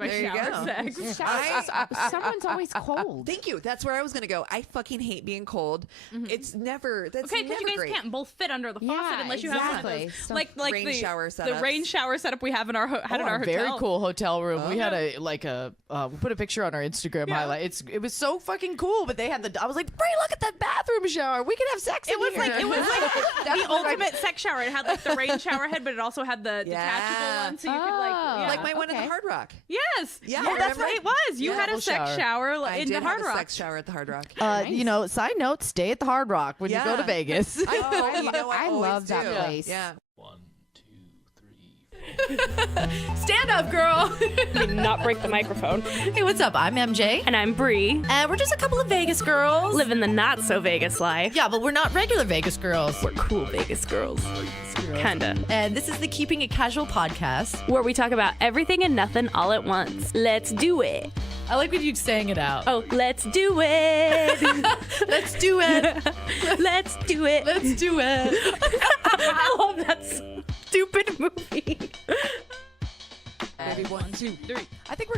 by There you shower go. sex. Someone's always cold. Thank you. That's where I was going to go. I fucking hate being cold. It's never, that's Okay, because never you guys great. can't both fit under the faucet Yeah, unless you have one of exactly. those, So like rain the shower the setups. rain shower setup we have in our in our hotel. Very cool hotel room. We had we put a picture on our Instagram highlight. It was so fucking cool. But they had I was like, Bree, look at that bathroom shower. We can have sex in here. It was like the ultimate sex shower. It had like the rain shower head, but it also had the detachable one, so you could Like my one at the Hard Rock. Yes. Yeah, Oh, that's remember? right. It was. You Yeah. had a sex shower I in did the have Hard a Rock. sex shower at the Hard Rock. You know, side note, stay at the Hard Rock when you go to Yeah. Vegas. You know, I always love that do. place. Yeah. 1, 2, 3. Stand up, girl. Not break the microphone. Hey, what's up? I'm MJ. And I'm Bree. And we're just a couple of Vegas girls. Living the not so Vegas life. Yeah, but we're not regular Vegas girls. We're cool Vegas girls. Kinda. And this is the Keeping It Casual podcast. Where we talk about everything and nothing all at once. Let's do it. I like when you sang it out. Oh, let's do it. Let's do it. Let's do it. Let's do it. I love that stupid movie. Maybe 1, 2, 3. I think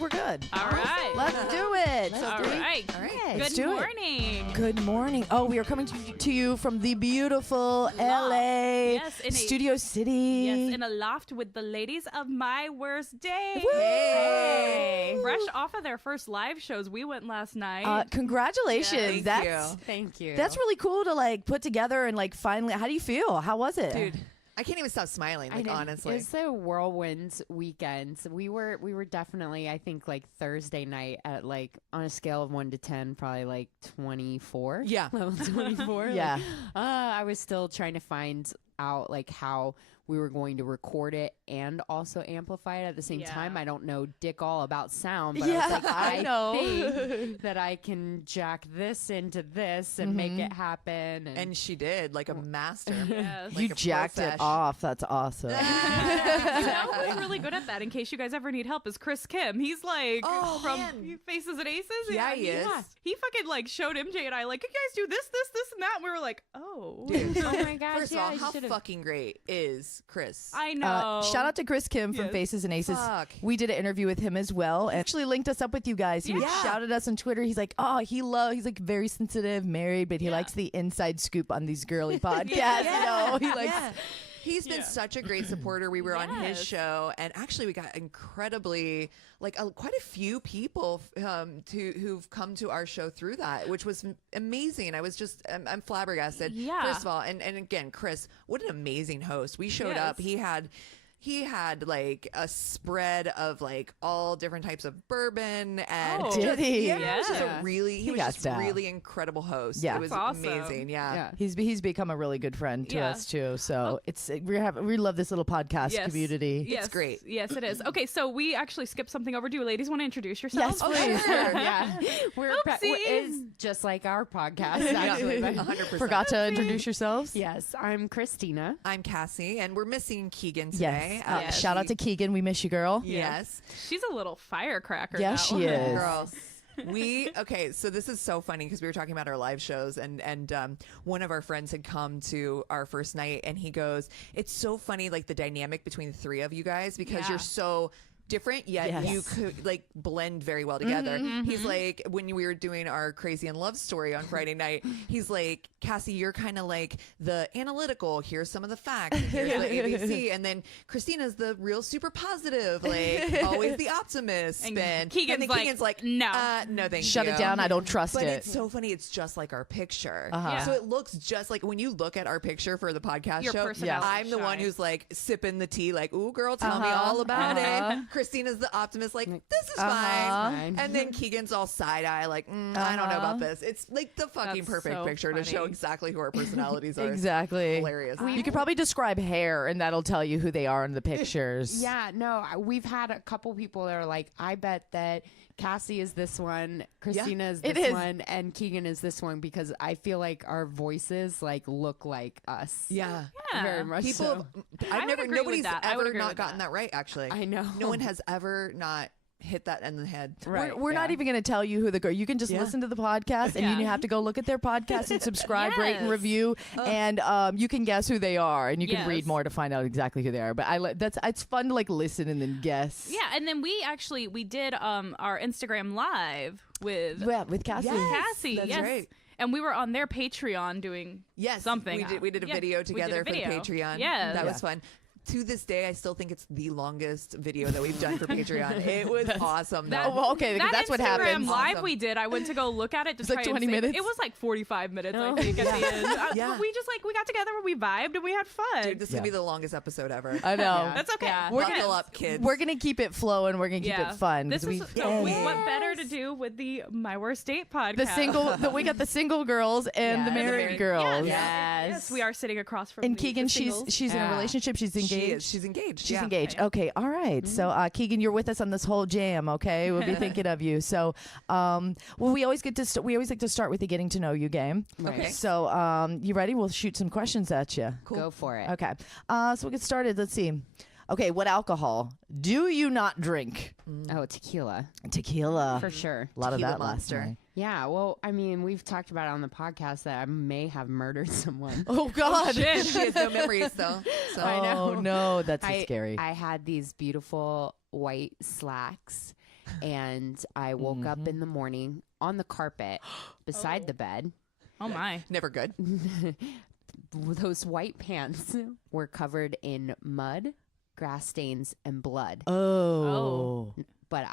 we're good. All right. Let's do it. All right. All right. Let's Good do it. morning. Good morning. Oh, we are coming to you from the beautiful LA Yes, in a- Studio City. Yes, in a loft with the ladies of My Worst Day. Hey. Fresh off of their first live shows. We went last night. Congratulations. Thank that's you. Thank you. that's really cool to like put together and like finally. How do you feel? How was it? Dude, I can't even stop smiling, like, honestly. It was a whirlwind weekend. So we were definitely, I think, like Thursday night at like on a scale of 1 to 10, probably like 24. Yeah. Level 24. Yeah. Like, I was still trying to find out like how we were going to record it and also amplify it at the same time. I don't know dick all about sound, but I was like, I know. think that I can jack this into this and make it happen. And she did, like a master. Yes. Like You a jacked profesh. it off. That's awesome. You know who's really good at that, in case you guys ever need help, is Chris Kim. He's like from man. Faces and Aces. Yeah, he is. He fucking like showed MJ and I like, you guys do this, and that. And we were like, oh. oh my gosh, First of yeah, all, I how should've- fucking great is Chris? I know. Shout out to Chris Kim from Yes. Faces and Aces. Fuck. We did an interview with him as well, and actually linked us up with you guys. He Yeah. shouted us on Twitter. He's like, he's like very sensitive, married, but he likes the inside scoop on these girly podcasts. You know, he likes. Yeah. He's been such a great supporter. We were on his Yes. show, and actually, we got incredibly, like, quite a few people who've come to our show through that, which was amazing. I was just, I'm flabbergasted. Yeah. First of all, and again, Chris, what an amazing host. We showed up. He had like a spread of like all different types of bourbon and Oh. Did he? Yeah, he was just a Yeah. really, he was got just style. really incredible host. Yeah. It was That's awesome. amazing. Yeah. He's become a really good friend to Yeah. us too. So we love this little podcast Yes. community. Yes. great. Yes, it is. Okay, so we actually skipped something over. Do you ladies want to introduce yourselves? Yes, please. yeah, Oopsie. it's just like our podcast actually. but- 100%. Forgot to introduce yourselves. Yes, I'm Christina. I'm Cassie, and we're missing Keegan today. Yes. Shout out to Keegan. We miss you, girl. Yes. She's a little firecracker. Yeah, that she one. is. Girls. So this is so funny because we were talking about our live shows, and one of our friends had come to our first night, and he goes, "It's so funny, like the dynamic between the three of you guys, because Yeah. you're so different, yet Yes. you could like blend very well together." He's like, when we were doing our Crazy in Love story on Friday night, he's like, "Cassie, you're kind of like the analytical. Here's some of the facts. Here's the ABC." And then Christina's the real super positive, like always the optimist. And spin. Keegan's and then like, Keegan's like, "No. no, thank you. Shut it down. I don't trust But it. it's so funny. It's just like our picture. Uh-huh. So it looks just like when you look at our picture for the podcast Your show. personality I'm the one shines. who's like sipping the tea, like, "Ooh, girl, tell me all about it." Christina's the optimist, like, "This is fine." And then Keegan's all side eye, like, "I don't know about this." It's like the fucking That's perfect so picture to show funny. exactly who our personalities are. Exactly. Hilarious. You could probably describe hair, and that'll tell you who they are in the pictures. Yeah, no, we've had a couple people that are like, I bet that Cassie is this one, Christina is it this is. one, and Keegan is this one, because I feel like our voices like look like us. Yeah. Yeah. Very much People, so. I would agree with nobody's that. I would ever agree not with gotten that right, actually. I know. No one has ever not hit that in the head. Right. We're not even going to tell you who the girl. You can just listen to the podcast, and you have to go look at their podcast and subscribe, rate, and review, and you can guess who they are, and you can read more to find out exactly who they are. But it's fun to like listen and then guess. Yeah, and then we did our Instagram live with Cassi. Cassi. That's right. And we were on their Patreon doing something. We did a video together for the Patreon. Yeah, that was fun. To this day, I still think it's the longest video that we've done for Patreon. It was awesome. That's what happens. That Instagram live we did, I went to go look at it. It's like 20 minutes. It was like 45 minutes, I think, at the end. We just we got together, we vibed, and we had fun. Dude, this is going to be the longest episode ever. I know. That's okay. Yeah. Buckle up, kids. We're going to keep it flowing. We're going to keep it fun. What better to do with the My Worst Date podcast? We got the single girls and the married girls. Yes. We are sitting across from Keegan, she's in a relationship. She's engaged. She's engaged. She's engaged. Okay. All right. So, Keegan, you're with us on this whole jam. Okay. We'll be thinking of you. So, we always like to start with the getting to know you game. Okay. So, you ready? We'll shoot some questions at you. Cool. Go for it. Okay. So we'll get started. Let's see. Okay. What alcohol do you not drink? Oh, tequila. Tequila. For sure. A lot Tequila of that monster. last night. Yeah, well, I mean, we've talked about it on the podcast that I may have murdered someone. Oh, God. She has no memories, though. So. I know. Oh, no. That's scary. I had these beautiful white slacks, and I woke up in the morning on the carpet beside the bed. Oh, my. Never good. Those white pants were covered in mud, grass stains, and blood. Oh. But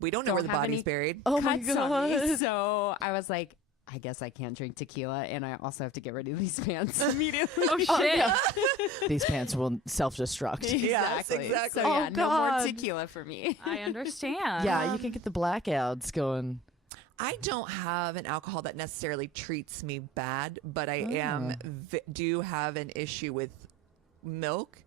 we don't know where the body's buried. Oh my cuts on me, God. so I was like, I guess I can't drink tequila, and I also have to get rid of these pants immediately. Oh, shit. These pants will self-destruct. Exactly. exactly. So, yeah, Oh, no more God. tequila for me. I understand. Yeah, you can get the blackouts going. I don't have an alcohol that necessarily treats me bad, but I do have an issue with milk.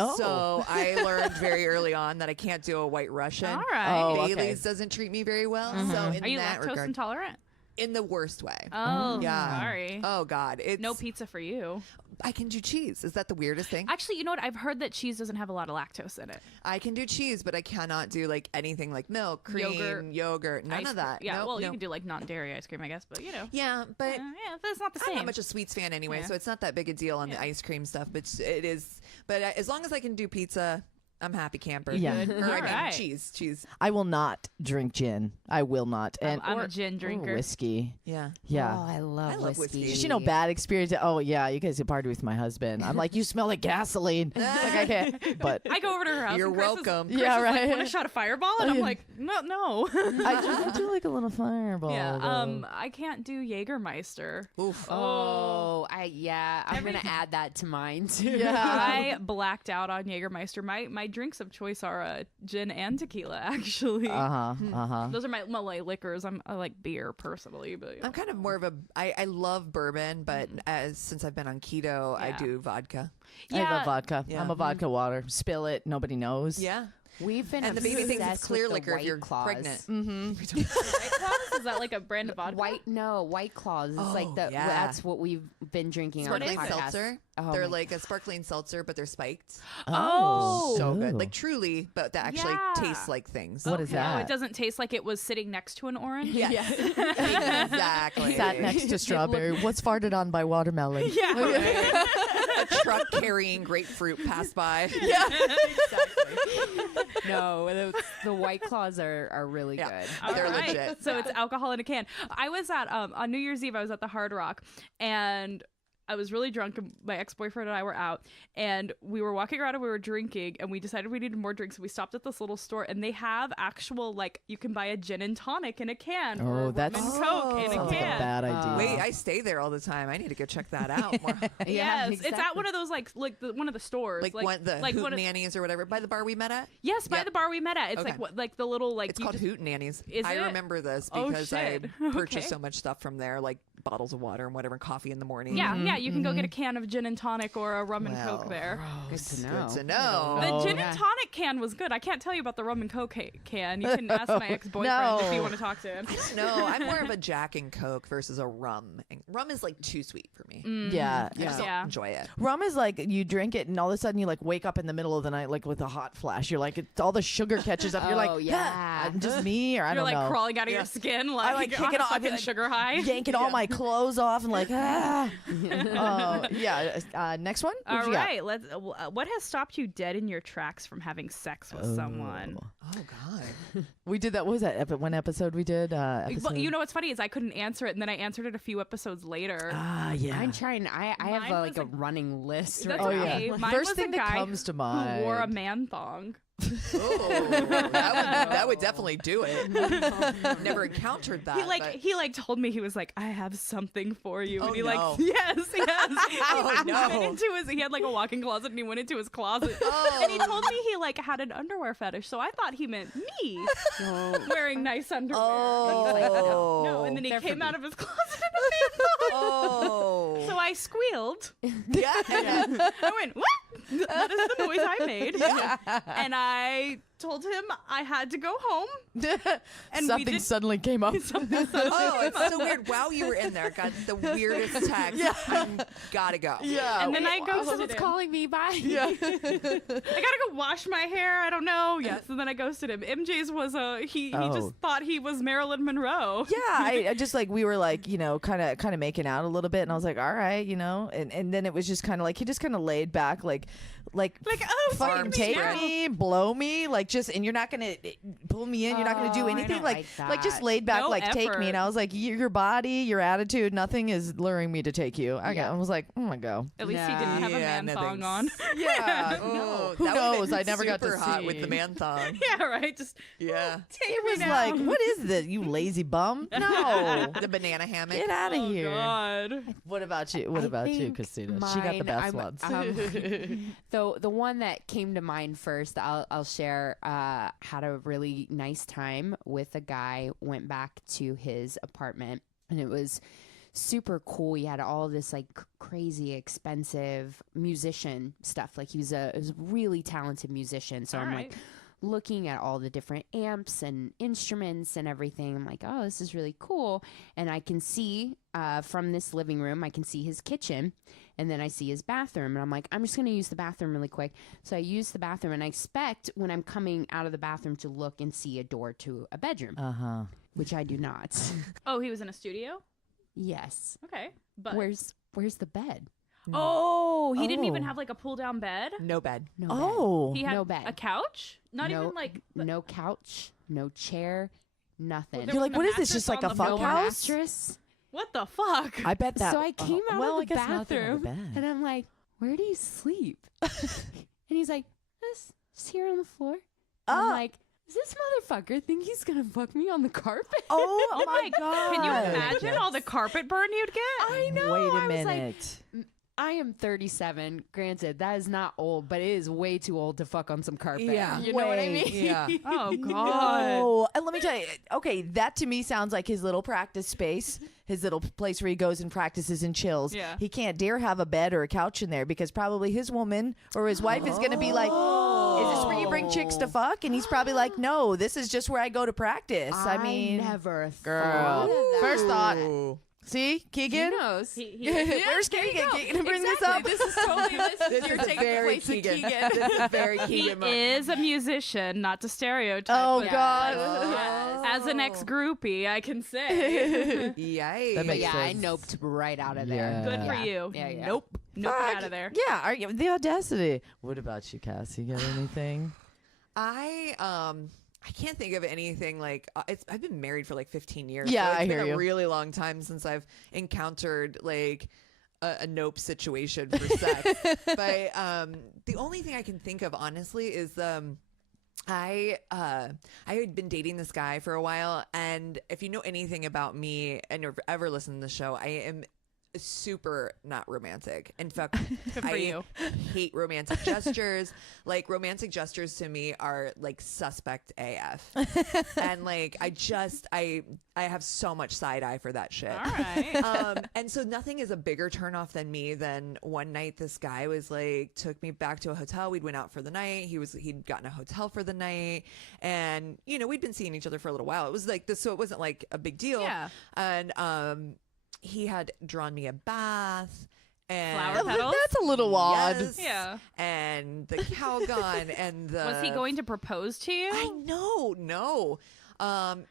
Oh. So I learned very early on that I can't do a White Russian. All right. Oh, okay. Bailey's doesn't treat me very well. So in Are you that lactose regard, intolerant? in the worst way. Oh, Yeah. sorry. Oh God, it's No pizza for you. I can do cheese. Is that the weirdest thing? Actually, you know what? I've heard that cheese doesn't have a lot of lactose in it. I can do cheese, but I cannot do like anything like milk, cream, yogurt, none Ice of that. Yeah, Nope, well, you nope. can do like non-dairy ice cream, I guess, but you know. Yeah, but Yeah, that's not the I'm same. not much a sweets fan anyway, Yeah. so it's not that big a deal on the ice cream stuff. But it is. But as long as I can do pizza, I'm happy camper. Yeah. Or, I mean, Alright. cheese. I will not drink gin. I will not. And I'm or- a gin or drinker. whiskey. Yeah. Yeah. Oh, I love love whiskey. whiskey. Just, bad experience. Oh, yeah, you guys can party with my husband. I'm like, you smell like gasoline. Like, I can't. But I go over to her house. You're and Chris welcome. Chris Yeah, is like, right. want a shot of Fireball? And I'm like, no. I do like a little fireball. though. I can't do Jägermeister. Oof. Oh, I'm gonna add that to mine too. I blacked out on Jägermeister. My drinks of choice are gin and tequila, actually. Those are my liquors. I like beer personally, but I'm kind of more of a. I love bourbon, but since I've been on keto, I Yeah. do vodka. I love vodka. Yeah. I'm a vodka water. Spill it. Nobody knows. Yeah. We've been And the baby thinks it's obsessed clear with the liquor if White you're Claws. pregnant. White Claws? Is that like a brand of vodka? White Claws. It's like Oh, yeah. that's what we've been drinking on the Sparkling podcast. seltzer. Oh They're my like a sparkling seltzer, but they're spiked. Oh. So good. Ooh. Like truly, but that actually Yeah. tastes like things. What is No, that? it doesn't taste like it was sitting next to an orange. Yes. Exactly. Sat next to strawberry. What's farted on by watermelon? Yeah. A truck carrying grapefruit passed by. No, the White Claws are really Yeah. good. All They're right. legit. So it's alcohol in a can. I was at on New Year's Eve. I was at the Hard Rock, and I was really drunk. And my ex-boyfriend and I were out, and we were walking around and we were drinking, and we decided we needed more drinks. So we stopped at this little store, and they have actual you can buy a gin and tonic in a can. or Oh, a that's rum and Coke in a sounds like a can. bad idea. Wait, I stay there all the time. I need to go check that out more. Yes, it's at exactly. one of those one of the stores, like one, the Hoot Nannies or whatever, by the bar we met at. Yes, by Yeah. the bar we met at. It's Okay. like what, like the little It's you called just- Hoot Nannies. Is I it? remember this Oh, because I shit. purchased Okay. so much stuff from there, like bottles of water and whatever, and coffee in the morning. Yeah, you can go get a can of gin and tonic or a rum and Well, Coke there. Good to know. Good to know. The Oh, gin yeah. and tonic can was good. I can't tell you about the rum and coke can. You can ask my ex-boyfriend if you want to talk to him. No, I'm more of a Jack and Coke versus a rum. And rum is like too sweet for me. Yeah. I just don't enjoy it. Rum is like you drink it and all of a sudden you like wake up in the middle of the night like with a hot flash. You're like all the sugar catches up. You're like, just me, or I You're don't like know. crawling out of your skin, like, I like you're on kicking a off, fucking sugar high. yanking all my clothes off and like next one. What All you got? right, let's. What has stopped you dead in your tracks from having sex with someone? Oh God. We did that. What was that? One episode we did. Well, you know what's funny is I couldn't answer it, and then I answered it a few episodes later. Yeah. I'm trying. I have Mine was a running list. That's Right okay. now. Mine First was thing a that guy comes to mind. who wore a man thong. Oh, that would definitely do it. Never encountered that. He told me, he was like, I have something for you. Oh, And he no. yes. Oh, no. He had like a walk-in closet and he went into his closet. Oh. And he told me he like had an underwear fetish. So I thought he meant me wearing nice underwear. Oh. And he's like, no. And then he came out of his closet in a man thong. Oh. So I squealed. Yeah. I went, what? That is the noise I made. And I told him I had to go home. And something suddenly came up. Oh, it's so weird. While you were in there, got the weirdest text. I gotta go. Yeah. And then I ghosted Someone's him. calling me. Bye. Yeah. I gotta go wash my hair. I don't know. Yes, and then I ghosted him. MJ's was he just thought he was Marilyn Monroe. Yeah, I just like we were like kind of making out a little bit, and I was like, all right, and then it was just kind of like he just kind of laid back, like oh, fucking take now. me, blow me, like just, and you're not gonna pull me in, you're not gonna do I anything, don't like like just that. laid back, No like take effort. me, and I was like, your body, your attitude, nothing is luring me to take you. I was like, I'm gonna go. At least he didn't have a Yeah, man no thong thanks. on. Yeah, Oh, who that would've knows? been I never got to super hot see with the man thong. Yeah, right. Just Yeah. take It me was now. like, what is this, you lazy bum? No, The banana hammock. get out of Oh, here. God. What about you? What I about you, think Christina? She got the best ones. The one that came to mind first, I'll share. Had a really nice time with a guy. Went back to his apartment, and it was super cool. He had all this like crazy expensive musician stuff. Like he was a really talented musician. So I'm like looking at all the different amps and instruments and everything. I'm like, oh, this is really cool. And I can see from this living room, I can see his kitchen, and then I see his bathroom. And I'm like, I'm just going to use the bathroom really quick. So I use the bathroom, and I expect when I'm coming out of the bathroom to look and see a door to a bedroom, which I do not. Oh, he was in a studio? Yes. Okay. But Where's the bed? oh, he didn't even Oh. have like a pull down bed? No bed. No Oh, He had No bed. a couch? Not No- even like bed. No couch, no chair, nothing. There you're wasn't like, a what is this? mattress Just like on a the fuck floor? house? Mattress. what the fuck? I bet that. So I came out well, of I the guess nothing on the bathroom, bed. and I'm like, where do you sleep? And he's like, just here on the floor. And I'm like, does this motherfucker think he's gonna fuck me on the carpet? Oh my god! Can you imagine all the carpet burn you'd get? I know. Wait a I was like, minute. I am 37. Granted, that is not old, but it is way too old to fuck on some carpet. Yeah. You know what I mean? Wait. Yeah. Oh, God. No. And let me tell you, okay, that to me sounds like his little practice space, his little place where he goes and practices and chills. Yeah. He can't dare have a bed or a couch in there because probably his woman or his wife is going to be like, is this where you bring chicks to fuck? And he's probably like, no, this is just where I go to practice. I mean, never girl. thought of that. First thought. Ooh. See, He Keegan? knows. Where's Keegan? Keegan, bring this up. This is totally This you're is taking the very place of Keegan. Keegan. This is very He Keegan. is a musician, not to stereotype. Oh, but God. as an ex-groupie, I can say. Yikes. That But makes yeah, I sense. noped right out of there. Yeah. Good for Yeah. you. Yeah. Nope. Nope Fuck. out of there. Yeah, the audacity. What about you, Cassie? You got anything? I can't think of anything like I've been married for like 15 years. Yeah, so it's I been hear a you. really long time since I've encountered like a nope situation for sex. But the only thing I can think of honestly is I had been dating this guy for a while, and if you know anything about me and you've ever listened to the show, I am super not romantic. In fact, Good for you. hate romantic gestures. Like romantic gestures to me are like suspect AF. And like I have so much side eye for that shit. All right. And so nothing is a bigger turnoff than me than one night this guy was like took me back to a hotel. We'd went out for the night. He'd gotten a hotel for the night, and we'd been seeing each other for a little while. It was like this, so it wasn't like a big deal. Yeah. And he had drawn me a bath and Flower petals? That's a little odd. Yes, Yeah. and the cow gun and the Was he going to propose to you? I know, no.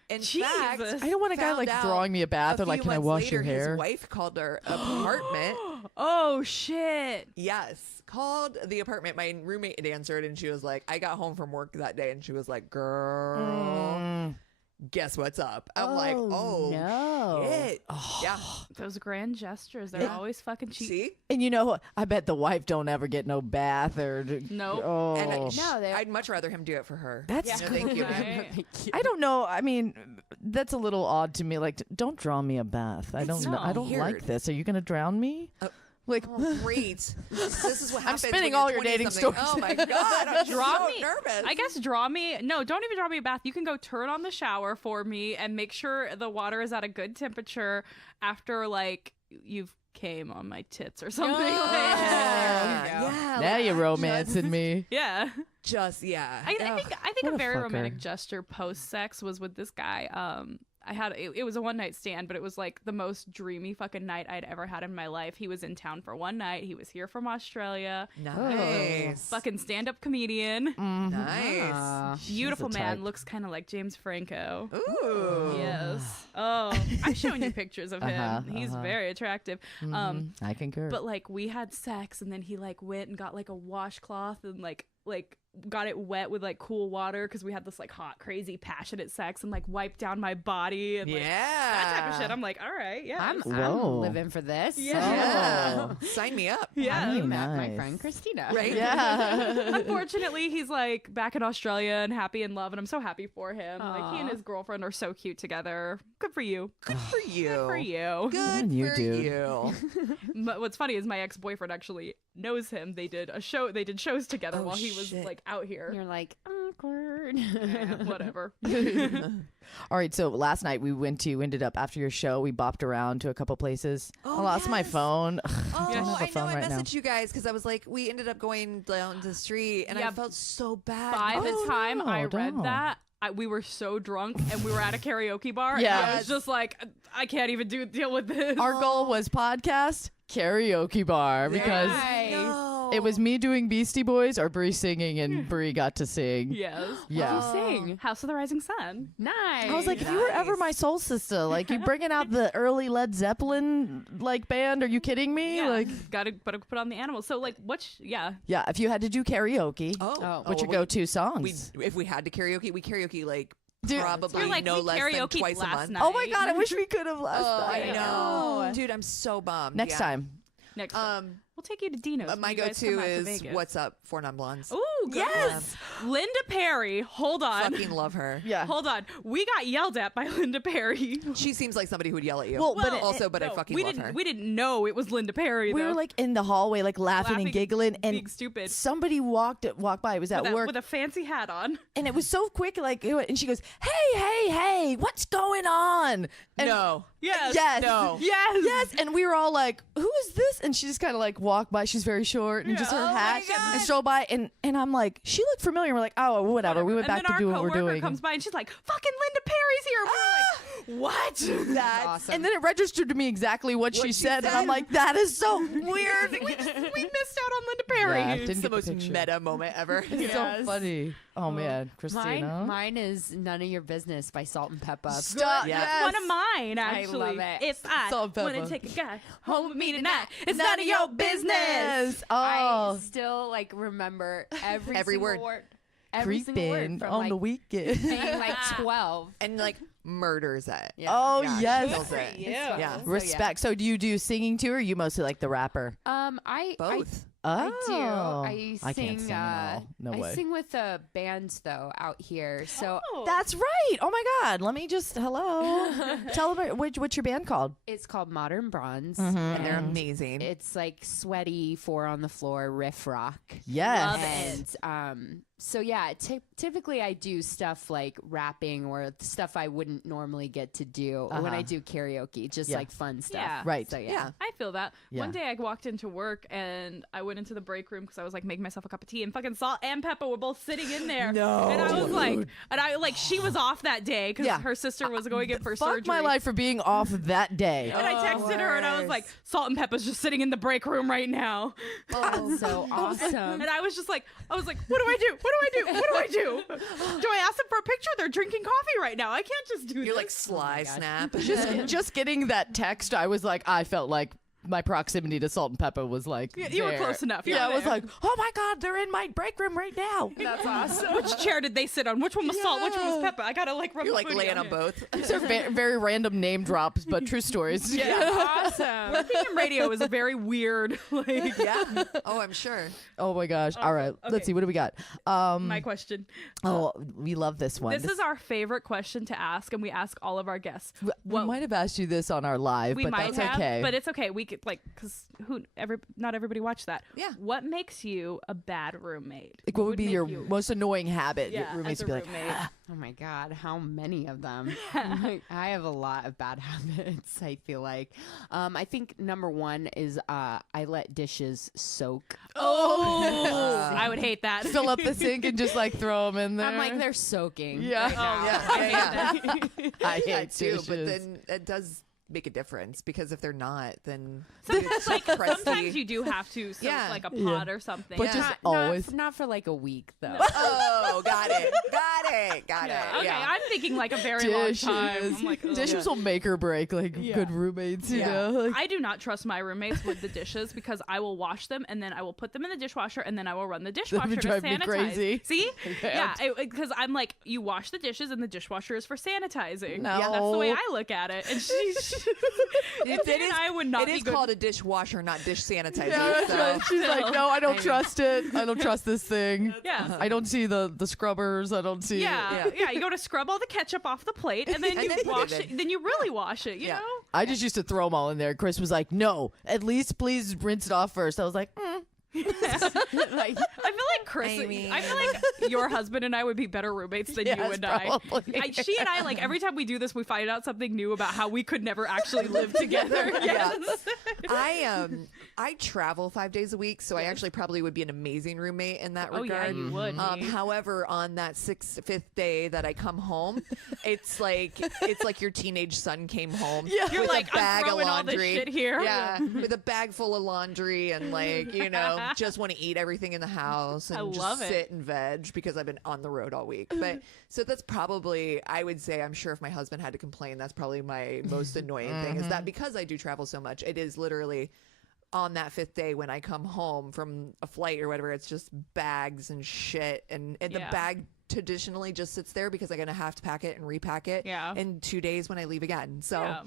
In Jesus. fact, I don't want a guy found like out drawing me a bath a or like, few can I months wash your later, hair? His wife called our apartment. Oh shit. Yes, called the apartment. My roommate had answered, and she was like, "I got home from work that day," and she was like, "Girl, guess what's up?" I'm like, "Oh no. shit, yeah." Those grand gestures, they're always fucking cheap. See, And I bet the wife don't ever get no bath or. Nope. Oh. and No, I'd much rather him do it for her. That's no, thank you, man. Right. I don't know. I mean, that's a little odd to me. Like, don't draw me a bath. I don't. so I don't like weird. this. Are you gonna drown me? Like, Great. This is what happens. spinning when all you're your dating 20-something. stories. Oh my god, I'm Draw so me. nervous. I guess draw me. No, don't even draw me a bath. You can go turn on the shower for me and make sure the water is at a good temperature after like you've came on my tits or something. Yeah. now you're romancing me. Yeah. Just yeah. I think What a a very fucker. romantic gesture post sex was with this guy. It was a one night stand, but it was like the most dreamy fucking night I'd ever had in my life. He was in town for one night. He was here from Australia. Nice. Fucking stand up comedian. Nice. Beautiful She's a man. type. Looks kind of like James Franco. Ooh. Yes. Oh, I've shown you pictures of him. He's very attractive. I concur. But like we had sex, and then he like went and got like a washcloth and like got it wet with like cool water because we had this like hot, crazy, passionate sex, and like wiped down my body and like that type of shit. I'm like, all right, yeah, I'm Whoa. living for this. Yeah. Sign me up. yeah. You met my Nice. friend Christina. Right? yeah. Unfortunately, he's like back in Australia and happy in love, and I'm so happy for him. Like he and his girlfriend are so cute together. Good for you. Good for you. Good for you. Good You for do. you. What's funny is my ex-boyfriend actually knows him. They did shows together Oh, while he was shit. like out here. You're like, awkward. Yeah, whatever. All right. So last night we ended up after your show. We bopped around to a couple places. Oh, I lost my yes. phone. Oh, don't have a I know. phone I right now. messaged you guys because I was like, we ended up going down the street, and Yeah. I felt so bad. By the time I read don't. that, we were so drunk and we were at a karaoke bar. Yeah. And I was just like, I can't even deal with this. Our goal was podcast karaoke bar because No. it was me doing Beastie Boys or Bree singing, and Bree got to sing. Yes. Yeah. Sing. House of the Rising Sun. Nice. I was like, if you were ever my soul sister, like you bringing out the early Led Zeppelin like band, are you kidding me? Yeah. Like, Gotta put on the animals. So like, yeah. yeah, if you had to do karaoke, Oh, what's your well, go-to we songs? if we had to karaoke, we karaoke like Dude, probably You're like, no we less than karaoke twice a last month. night. Oh my god, I wish we could have last I night. know, dude. I'm so bummed. Next Yeah. time. Next time. We'll take you to Dino's. when My you guys go-to come out to is Vegas. "What's Up" for Non-Blondes. Ooh, yes. Linda Perry. Hold on. Fucking love her. Yeah. Hold on. We got yelled at by Linda Perry. She seems like somebody who would yell at you. Well, but I No, fucking we love didn't. her. We didn't know it was Linda Perry. We though. were like in the hallway, like laughing and giggling, and being stupid. somebody walked by. It was at work, with a fancy hat on. and it was so quick. Like, and she goes, "Hey, what's going on?" And No. Yes. Yes. No. Yes. Yes. And we were all like, who is this? And she just kind of like walked by. She's very short and just her Oh my hat God. and strolled by. And I'm like, she looked familiar. We're like, oh, whatever. We went and back then to do our what we're coworker doing. comes by and she's like, "Fucking Linda Perry's here." And we're like, "What?" That's awesome. And then it registered to me exactly what she said. And I'm like, that is so weird. we missed out on Linda Perry. Yeah, It's didn't the get the most picture. meta moment ever. It's so funny. Oh, man. Christina. Mine is None of Your Business by Salt and Pepper. Stop. Yeah. That's one of mine, I actually. love it. If I Salt and want to pepper. take a guy home with me tonight, it's none of your business. I Oh, still like remember every Every single word. Every single word creeping from on like the weekend. being like 12. And like murders it. Yeah. Oh, Yeah, yes. kills it. Yeah. Yeah. So, Respect. So do you do singing too, or you mostly like the rapper? I Both. I do. I can't sing at all. No way. I sing with a band though out here. So That's right. Oh my God. Let me just tell them what's your band called? it's called Modern Bronze. And they're amazing. It's like sweaty, 4 on the floor riff rock. Yes. And so yeah, typically I do stuff like rapping or stuff I wouldn't normally get to do when I do karaoke, just like fun stuff. Yeah. Right. So yeah. I feel that. Yeah. One day I walked into work and I went into the break room because I was like making myself a cup of tea, and fucking Salt and Peppa were both sitting in there. No. And I was like, she was off that day because her sister was going in for surgery. Fuck my life for being off that day. And I texted her and I was like, Salt and Peppa's just sitting in the break room right now. That's so awesome. And I was like, what do I do? What do I do? What do I do? Do I ask them for a picture? They're drinking coffee right now. I can't just do You're this. like Sly Snap. Just getting that text, I felt like my proximity to Salt and Peppa was like you were there. close enough. I was like, oh my God, they're in my break room right now. that's awesome. Which chair did they sit on? Which one was Salt? Which one was Peppa? I gotta like rub You're the like booty laying on him. both. These are very random name drops, but true stories. Awesome. Working in radio is a very weird, like, Yeah. Oh, I'm sure. Oh my gosh. All right. Okay. Let's see. What do we got? my question. Oh, we love this one. This is our favorite question to ask, and we ask all of our guests. we might have asked you this on our live, We but might that's have, okay. but it's okay. We could because not everybody watched that. Yeah. What makes you a bad roommate? Like, what would be make your you- most annoying habit? Yeah, Your roommates as would a be like, roommate. Oh my God, how many of them? I have a lot of bad habits, I feel like. I think number one is I let dishes soak. I would hate that. fill up the sink and just like throw them in there. I'm like, they're soaking. Yeah. right now. Yeah. I Yeah, hate too. dishes. But then it does make a difference because if they're not, then Sometimes, it's like, crusty. sometimes you do have to soak Yeah. like a pot or something. But Yeah. just Not, always. not for like a week though. Oh, got it. Okay, Yeah. I'm thinking like a very long time. I'm like, ugh. Dishes will make or break like good roommates, you know? Like, I do not trust my roommates with the dishes because I will wash them and then I will put them in the dishwasher and then I will run the dishwasher to drive me sanitize. crazy. See? Yeah, can't. because I'm like, you wash the dishes and the dishwasher is for sanitizing. No. Yeah, that's the way I look at it. And I would not It be is good. called a dishwasher, not dish sanitizer. yeah, that's so. right. She's like, no, I don't trust it. I don't trust this thing. Yeah. I don't see the scrubbers. I don't see. Yeah, you go to scrub all the ketchup off the plate, and then And you then put wash it it. in. Then you really wash it. You Yeah. know. I just used to throw them all in there. Chris was like, no, at least please rinse it off first. I was like, I feel like Chris. Amy. I feel like your husband and I would be better roommates than you Yes, and probably. She and I, like, every time we do this, we find out something new about how we could never actually live together. Yes. I travel 5 days a week, so I actually probably would be an amazing roommate in that Oh yeah, regard. you would. be. However, on that fifth day that I come home, it's like your teenage son came home. Yeah. You're with like, a bag I'm of throwing all this laundry. shit here. Yeah, with a bag full of laundry and just want to eat everything in the house and I just love it. sit and veg because I've been on the road all week. But so that's probably, I would say, I'm sure if my husband had to complain, that's probably my most annoying thing is that because I do travel so much, it is literally on that fifth day when I come home from a flight or whatever, it's just bags and shit. And the Yeah. bag traditionally just sits there because I'm going to have to pack it and repack it Yeah. in 2 days when I leave again. So, Yeah.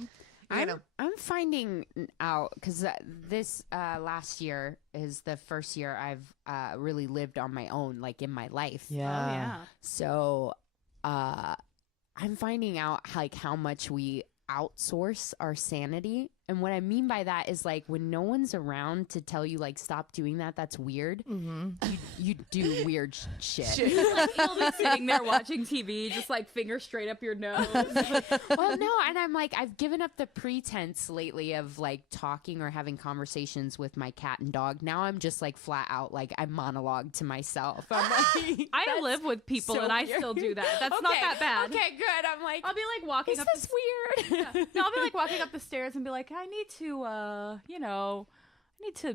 you know. I'm finding out because this last year is the first year I've really lived on my own, like in my life. Oh yeah. So I'm finding out like how much we outsource our sanity. And what I mean by that is like when no one's around to tell you like stop doing that, that's weird. You do weird shit. Like, you'll be sitting there watching TV, just like finger straight up your nose. Well, no, and I'm like, I've given up the pretense lately of like talking or having conversations with my cat and dog. Now I'm just like flat out like I monologue to myself. I'm like, I that's live with people so and I weird. still do that. That's not that bad. Okay, good. I'm like, I'll be like walking is up this weird? No, I'll be like walking up the stairs and be like, I need to, I need to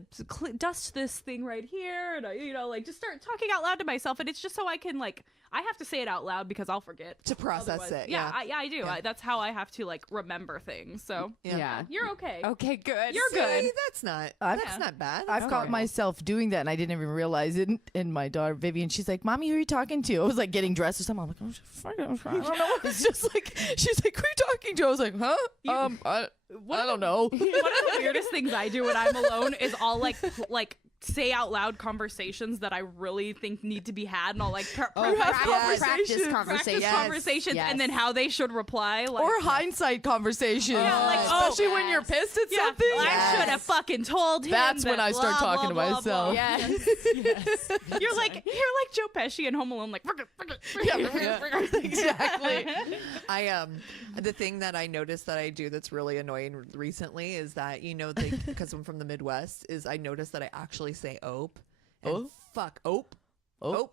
dust this thing right here, and like just start talking out loud to myself, and it's just so I can like, I have to say it out loud because I'll forget To process otherwise. it, Yeah, yeah. I do. Yeah. That's how I have to like remember things. So Yeah. you're okay. Okay, good. You're good. See, that's not I've- not bad. I've caught myself doing that, and I didn't even realize it. And my daughter Vivian, she's like, "Mommy, who are you talking to?" I was like getting dressed or something. I'm like, I don't know. It's just like she's like, "Who are you talking to?" I was like, "Huh? I don't know." One of the weirdest things I do when I'm alone is I'll like say out loud conversations that I really think need to be had, and I'll like practice conversations, Yes. and then how they should reply, like, Or hindsight conversations. Yeah, like, especially when you're pissed at something. I should have fucking told him. That's when I start blah, talking blah, to blah, myself. blah. Yes. You're like Joe Pesci in Home Alone, like Exactly. The thing that I noticed that I do that's really annoying recently is that, because I'm from the Midwest, is I noticed that I actually say ope and fuck ope. I'm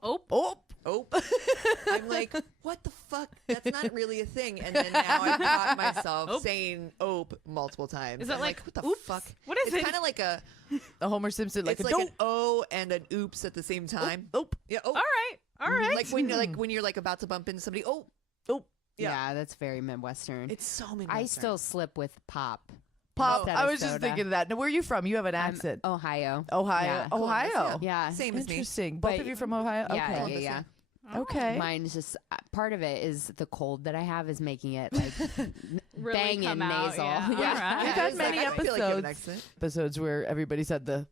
like, what the fuck? That's not really a thing. And then now I've caught myself saying ope multiple times. Is that I'm like, what the oops? fuck? What is it? It's kind of like a Homer Simpson, like it's a like an O and an oops at the same time. Oop. Yeah. All right. Like when you're like about to bump into somebody. Oh. Yeah, that's very Midwestern. It's so Midwestern. I still slip with pop. Pop. instead I of was just soda. thinking of that. Now, where are you from? You have an I'm accent. Ohio. Ohio. Yeah. Ohio. Yeah. Same as me. Interesting. Both But- of you from Ohio? Yeah, Okay. yeah. Okay. Mine's just part of it is the cold that I have is making it like Really banging come out, nasal. yeah. Yeah. All right. We've had it's like, many I feel like you have an episodes. accent. Episodes where everybody said the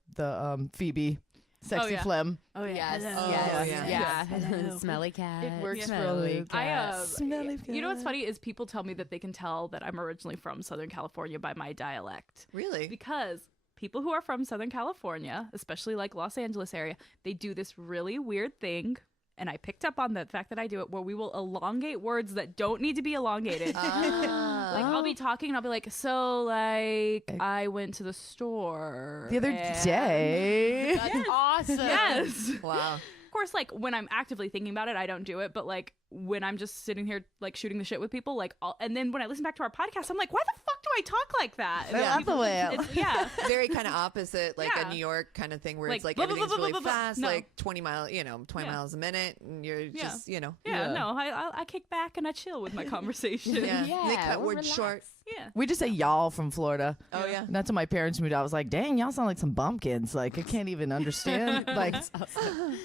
Phoebe sexy yeah. phlegm. Oh yeah. Yes, Oh, yes, yeah. yeah. Smelly cat. It works Smelly really cat. Smelly You know what's cat. funny is people tell me that they can tell that I'm originally from Southern California by my dialect, Really? because people who are from Southern California, especially like Los Angeles area, they do this really weird thing. And I picked up on the fact that I do it, where we will elongate words that don't need to be elongated. Like I'll be talking and I'll be like, so like I went to the store The other and-" day. That's awesome. Yes. Wow. Of course, like when I'm actively thinking about it, I don't do it. But like when I'm just sitting here like shooting the shit with people, like and then when I listen back to our podcast, I'm like, why the fuck do I talk like that? And I then laugh people- away. it's- Yeah. Very kind of opposite, like Yeah. a New York kind of thing where Like, it's like blah, blah, everything's blah, blah, really blah, blah. fast, No. like 20 miles a minute, and you're Yeah. just, Yeah, Yeah. no, I kick back and I chill with my conversation. yeah. Yeah, They cut we'll words relax. short. Yeah. We just say y'all from Florida. Oh yeah. And that's when my parents moved out. I was like, dang, y'all sound like some bumpkins. Like, I can't even understand. Like,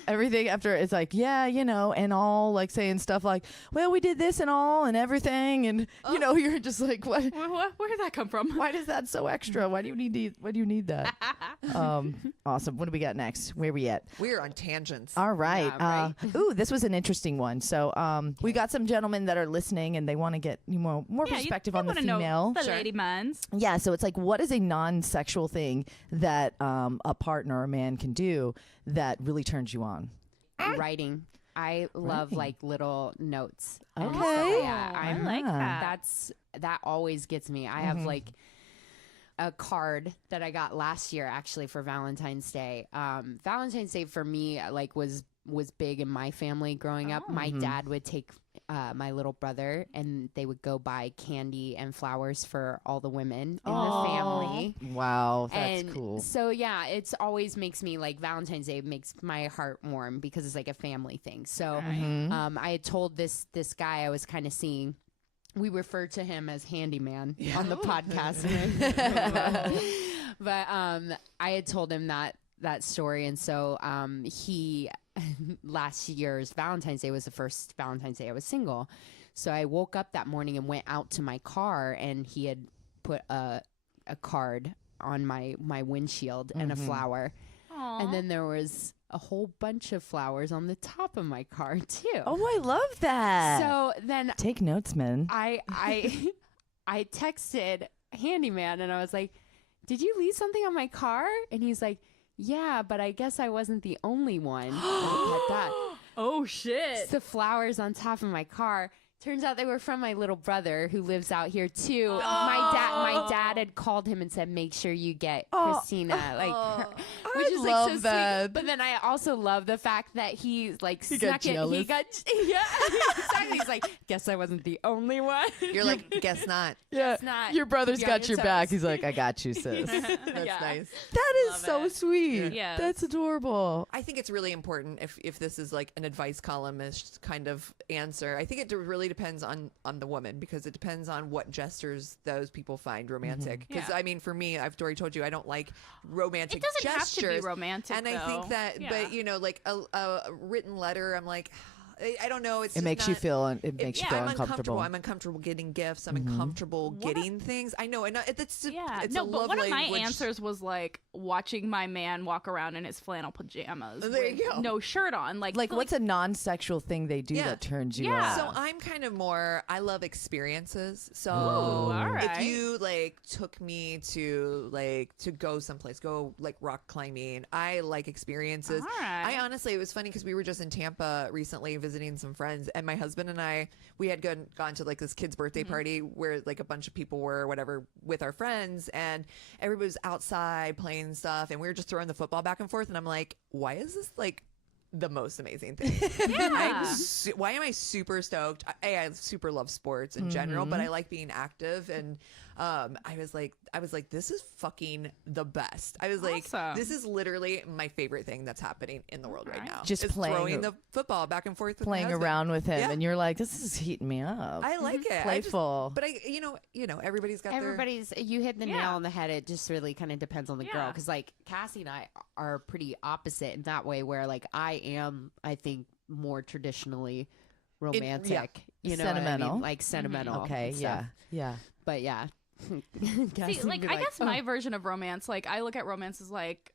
everything after it's like, yeah, and all, like saying stuff like, well, we did this and all and everything. And, you're just like, what? Where did that come from? Why is that so extra? Why do you need that? Awesome. What do we got next? Where we at? We're on tangents. All right. Yeah, Ooh, this was an interesting one. So we got some gentlemen that are listening and they want to get more perspective on the wanna know female. the Sure. lady minds. Yeah, so it's like, what is a non-sexual thing that a partner or a man can do that really turns you on? Writing. I love Writing. like little notes. and Okay. stuff. Yeah, I I'm like that. that always gets me. I have like a card that I got last year actually for Valentine's Day. Valentine's Day for me like was big in my family growing up. My dad would take my little brother and they would go buy candy and flowers for all the women in the family. Wow, that's And cool. so yeah, it's always makes me like Valentine's Day makes my heart warm because it's like a family thing. So I had told this guy I was kind of seeing. We refer to him as Handyman on the podcast. But I had told him that story, and so he last year's Valentine's Day was the first Valentine's Day I was single. So I woke up that morning and went out to my car, and he had put a card on my windshield and a flower. And then there was a whole bunch of flowers on the top of my car too. Oh, I love that. So then Take notes, man. I texted Handyman and I was like, "Did you leave something on my car?" And he's like, "Yeah, but I guess I wasn't the only one." And I put that. Oh shit. It's the flowers on top of my car. Turns out they were from my little brother who lives out here too. My dad had called him and said, "Make sure you get Christina." Like, which is like love so that. sweet. But then I also love the fact that he like He snuck got it. He jealous. got exactly. He's like, "Guess I wasn't the only one." You're like, guess not. Yeah, not. your brother's Keep you on got your your back. toes. He's like, I got you, sis. That's Yeah. nice. That is Love so it. sweet. Yeah. That's adorable. I think it's really important if this is like an advice columnist kind of answer. I think it really depends on the woman, because it depends on what gestures those people find romantic. Because Yeah. I mean, for me, I've already told you I don't like romantic It doesn't have gestures. to be romantic, and I think though. that, Yeah. but like a written letter, I'm like, I don't know. It's It just makes you not- feel it makes you feel I'm uncomfortable. I'm uncomfortable getting gifts. I'm uncomfortable getting things. I know, and it's But a love one of my language. answers was like watching my man walk around in his flannel pajamas. There you with go. No shirt on. Like what's a non-sexual thing they do Yeah. that turns you Yeah. on? So I'm kind of more. I love experiences. So all right. if you like took me to go someplace, go like rock climbing, I like experiences. All right. I honestly, it was funny because we were just in Tampa recently visiting some friends, and my husband and I, we had gone to like this kid's birthday party where like a bunch of people were or whatever with our friends, and everybody was outside playing stuff, and we were just throwing the football back and forth, and I'm like, why is this like the most amazing thing? Why am I super stoked? I super love sports in general, but I like being active, and I was like, this is fucking the best. I was like, Awesome. this is literally my favorite thing that's happening in the world right now. Just is playing- throwing the football back and forth, with my Playing husband. around with him, Yeah. and you're like, this is heating me up. I like it. Playful. But you know, everybody's got Everybody's you hit the Yeah. nail on the head. It just really kind of depends on the girl, Yeah. because like Cassie and I are pretty opposite in that way, where like I think more traditionally romantic, you know, what I Sentimental. mean? Like sentimental. Okay, and stuff. yeah. But yeah. See, Cassie would like be I guess "Oh." my version of romance, like I look at romance as like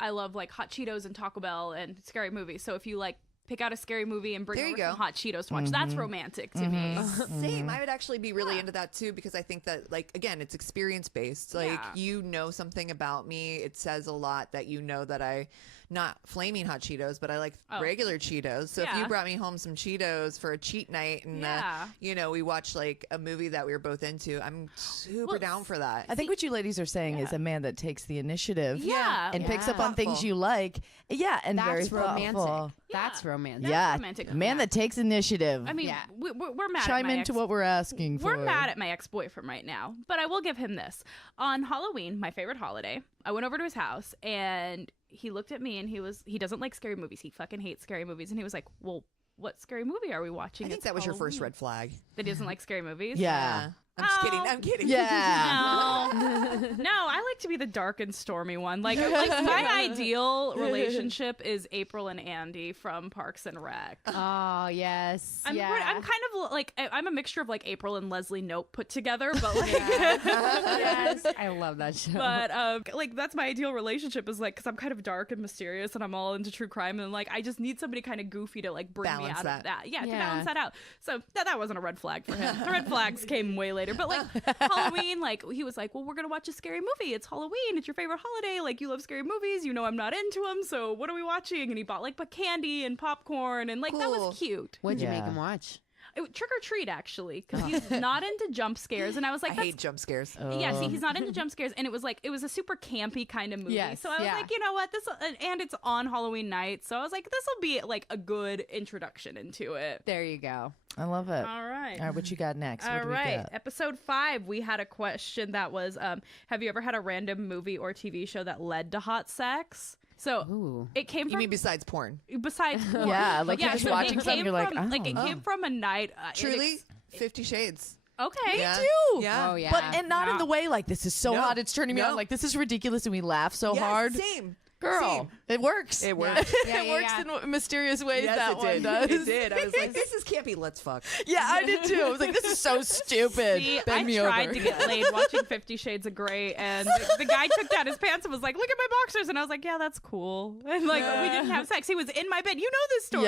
I love like hot Cheetos and Taco Bell and scary movies. So if you like pick out a scary movie and bring There you over go. some hot Cheetos to watch, that's romantic to me. Same. I would actually be really into that too, because I think that, like, again, it's experience based. Like, Yeah. you know something about me. It says a lot that you know that I, not flaming hot Cheetos, but I like regular Cheetos. So if Yeah. you brought me home some Cheetos for a cheat night and, Yeah. you know, we watched like a movie that we were both into, I'm super Well, down for that. I think what you ladies are saying is a man that takes the initiative Yeah. and picks up on things Thoughtful. you like. Yeah, and very That's romantic. thoughtful. That's romantic. Yeah, romantic. a man that takes initiative. I mean, Yeah. we're mad Chime at my into what we're asking for. We're mad at my ex-boyfriend right now, but I will give him this. On Halloween, my favorite holiday, I went over to his house and he looked at me and he doesn't like scary movies. He fucking hates scary movies. And he was like, well, what scary movie are we watching? I think It's that was your first Halloween." red flag. That he doesn't like scary movies? Yeah. I'm just kidding. Oh. I'm kidding. Yeah. No, I like to be the dark and stormy one. Like my ideal relationship is April and Andy from Parks and Rec. Oh yes. I'm kind of like I'm a mixture of like April and Leslie Knope put together, but like Yes. I love that show. but like that's my ideal relationship is like because I'm kind of dark and mysterious and I'm all into true crime and like I just need somebody kind of goofy to like bring me Balance out that. of that. Yeah, to Yeah. balance that out. So that wasn't a red flag for him. The red flags came way later. But like Halloween, like he was like, well, we're gonna watch a scary movie. It's Halloween. It's your favorite holiday. Like you love scary movies. You know I'm not into them. So what are we watching? And he bought like candy and popcorn and like that Cool. was cute. What'd you Yeah. make him watch? Trick or treat actually because he's not into jump scares and I was like I that's hate jump scares. yeah, see, he's not into jump scares, and it was a super campy kind of movie. Yes, so I was yeah. like, you know what, this and it's on Halloween night, so I was like, this will be like a good introduction into it. There you go. I love it. All right. All right, what you got next? What All do we right, got? episode 5, we had a question that was, have you ever had a random movie or TV show that led to hot sex? So Ooh. it came You from mean besides porn? besides porn. Yeah, like you're just so watching it something, came you're like, from, oh. it came from a night. Truly, 50 Shades. Okay. Yeah. too. Yeah. Oh yeah. But and not in No. the way like this is so No. hot it's turning me No. on, like this is ridiculous and we laugh so Yes, hard. Same. Girl, Same. it works. It works. Yeah, it yeah, works yeah. in mysterious ways. Yes, that it one did. does. It did. I was like, this is campy. Let's fuck. Yeah, I did too. I was like, this is so stupid. See, Bend I me tried over. to get laid watching 50 Shades of Grey, and the guy took down his pants and was like, look at my boxers. And I was like, yeah, that's cool. And like, we didn't have sex. He was in my bed. You know this story.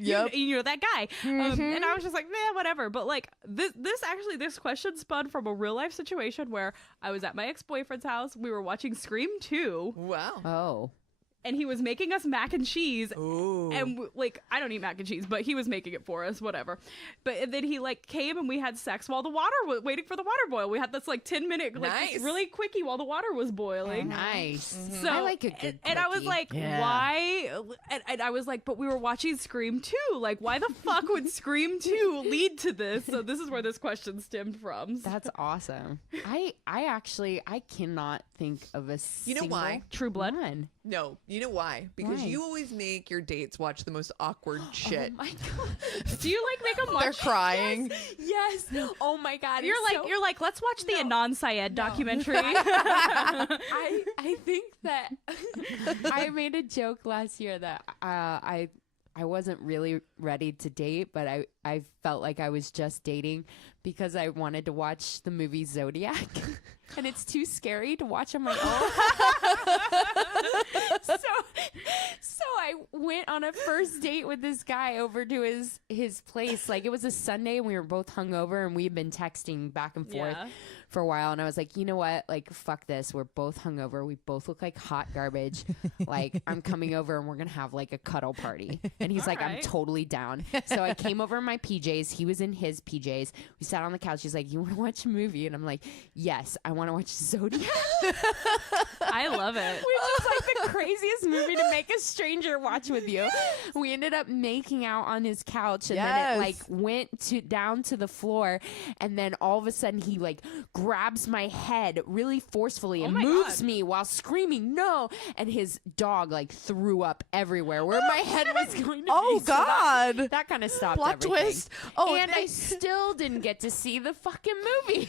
Yep. You know that guy. And I was just like, man, whatever. But like, this question spun from a real life situation where I was at my ex-boyfriend's house. We were watching Scream 2, Wow. Oh. and he was making us mac and cheese. Ooh. And like, I don't eat mac and cheese, but he was making it for us, whatever. But then he like came and we had sex while the water was waiting for the water boil. We had this like 10-minute, like Nice. this really quickie while the water was boiling. Nice. So I like a good and I was quickie. like, Yeah. why? And I was like, but we were watching Scream 2. Like, why the fuck would Scream 2 lead to this? So this is where this question stemmed from. That's awesome. I actually I cannot think of a You know single why? True Blood. one. No, you know why? Because Why? you always make your dates watch the most awkward shit. Oh my god. Do you like make them They're watch? crying. Yes. Oh my god. You're like, let's watch the Anon Syed documentary. I think that I made a joke last year that I I wasn't really ready to date, but I felt like I was just dating because I wanted to watch the movie Zodiac. And it's too scary to watch on my own. So I went on a first date with this guy over to his place. Like, it was a Sunday and we were both hungover and we had been texting back and forth for a while. And I was like, you know what? Like, fuck this. We're both hungover. We both look like hot garbage. Like, I'm coming over and we're going to have like a cuddle party. And he's like, I'm totally down. So I came over in my PJs. He was in his PJs. We sat on the couch. He's like, you want to watch a movie? And I'm like, yes, I want to watch Zodiac. I love it. Which is like the craziest movie to make a stranger watch with you. We ended up making out on his couch, and then it like went down to the floor, and then all of a sudden he like grabs my head really forcefully and moves me while screaming no, and his dog like threw up everywhere where my head was going to Oh be. God. So that kind of stopped Plot everything. twist. Oh, and I still didn't get to see the fucking movie.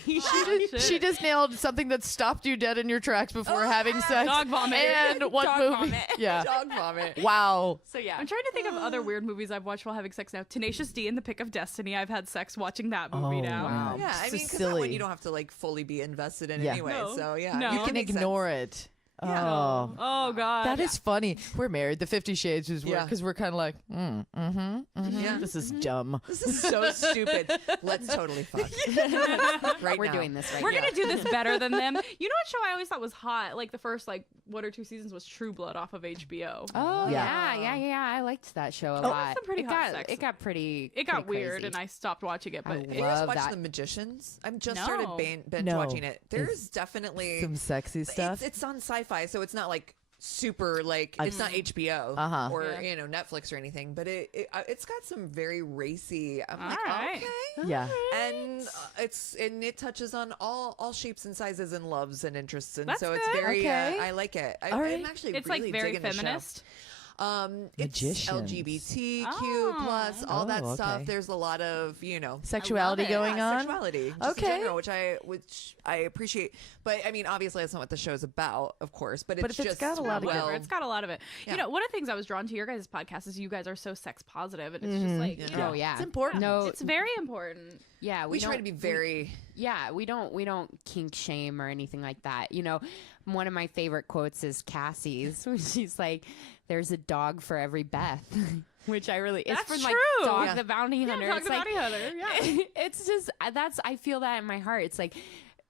She just nailed something that stopped you dead in your tracks before having sex. Dog vomit. And what Dog movie? vomit. Yeah. Dog vomit. Wow. So yeah. I'm trying to think of other weird movies I've watched while having sex now. Tenacious D and The Pick of Destiny. I've had sex watching that movie now. Wow. Yeah, I So mean, because that silly. one you don't have to like fully be invested in Yeah. anyway. No. So yeah, No. You It can makes ignore sense. it. Yeah. Oh. Oh God. That is funny. We're married. The 50 Shades is weird Yeah. because we're kind of like, Yeah. this is dumb. This is so stupid. Let's totally fuck. Right We're now. doing this right We're now. gonna do this better than them. You know what show I always thought was hot? Like the first like 1 or 2 seasons was True Blood off of HBO. Oh Yeah. yeah. I liked that show a There's lot. some pretty it hot got sex. it got pretty. It got pretty weird, crazy. and I stopped watching it. But I Did you guys love watch that. The Magicians? I've just No. started binge No. watching it. There's Is definitely Some sexy stuff. It's on sci-fi, so it's not like super like it's not HBO Uh-huh. or Yeah. Netflix or anything, but it's got some very racy. I'm like, Alright. okay. Yeah. And it touches on all shapes and sizes and loves and interests, and That's so it's good. very. Okay. I like it. All right. I'm actually it's really like very digging the show. feminist. It's Magicians. LGBTQ plus all that Oh, stuff. okay. There's a lot of Sexuality it. going on. sexuality just Okay. in general, which I appreciate. But I mean, obviously that's not what the show's about, of course. But But it's if it's just got a lot of Whatever. well, It's got a lot of it. Yeah. You know, one of the things I was drawn to your guys' podcast is you guys are so sex positive, and it's just like, you know, Oh yeah, It's important. No, it's very important. yeah, we try don't- to be very. Yeah, we don't kink shame or anything like that. You know, one of my favorite quotes is Cassie's, when she's like, "There's a dog for every Beth," which I really it's That's from like true. Dog Yeah. the Bounty Hunter. Dog It's the like, Bounty Hunter, yeah. it's just I feel that in my heart. It's like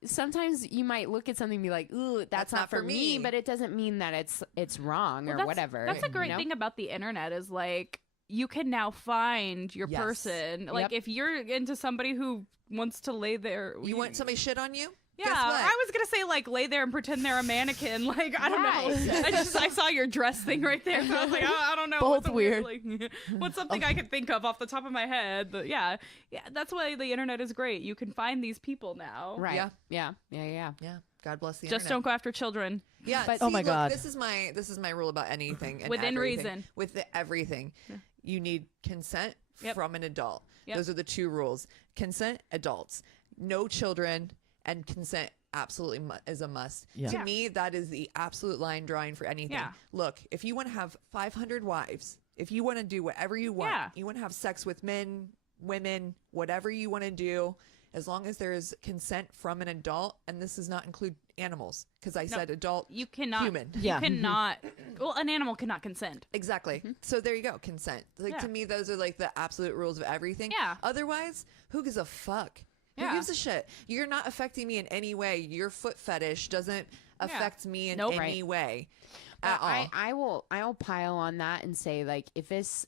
sometimes you might look at something and be like, "Ooh, that's not for me," but it doesn't mean that it's wrong or That's- whatever. That's a great you know? thing about the internet is like you can now find your Yes. person. Like if you're into somebody who wants to lay there, You want somebody shit on you? Yeah, Guess what? I was gonna say like lay there and pretend they're a mannequin. Like I don't know. I saw your dress thing right there. So I was like, I don't know. Both What's a weird. like, what's something I could think of off the top of my head? But yeah, that's why the internet is great. You can find these people now. Right. Yeah. Yeah. Yeah. God bless the Just internet. don't go after children. Yeah, But- see, Oh my look, God. This is my rule about anything and Within everything. reason. With everything, you need consent Yep. from an adult. Yep. Those are the 2 rules: consent, adults, no children, and consent absolutely is a must. Yeah. To Yeah. me, that is the absolute line drawing for anything. Yeah. Look, if you want to have 500 wives, if you want to do whatever you want, Yeah. you want to have sex with men, women, whatever you want to do. As long as there's consent from an adult, and this does not include animals, because I said adult, You cannot. human. Yeah. You cannot. Well, an animal cannot consent. Exactly. So there you go. Consent. Like Yeah. to me, those are like the absolute rules of everything. Yeah. Otherwise, who gives a fuck? Yeah. Who gives a shit? You're not affecting me in any way. Your foot fetish doesn't affect me in Nope. any way But at all. I will pile on that and say like if it's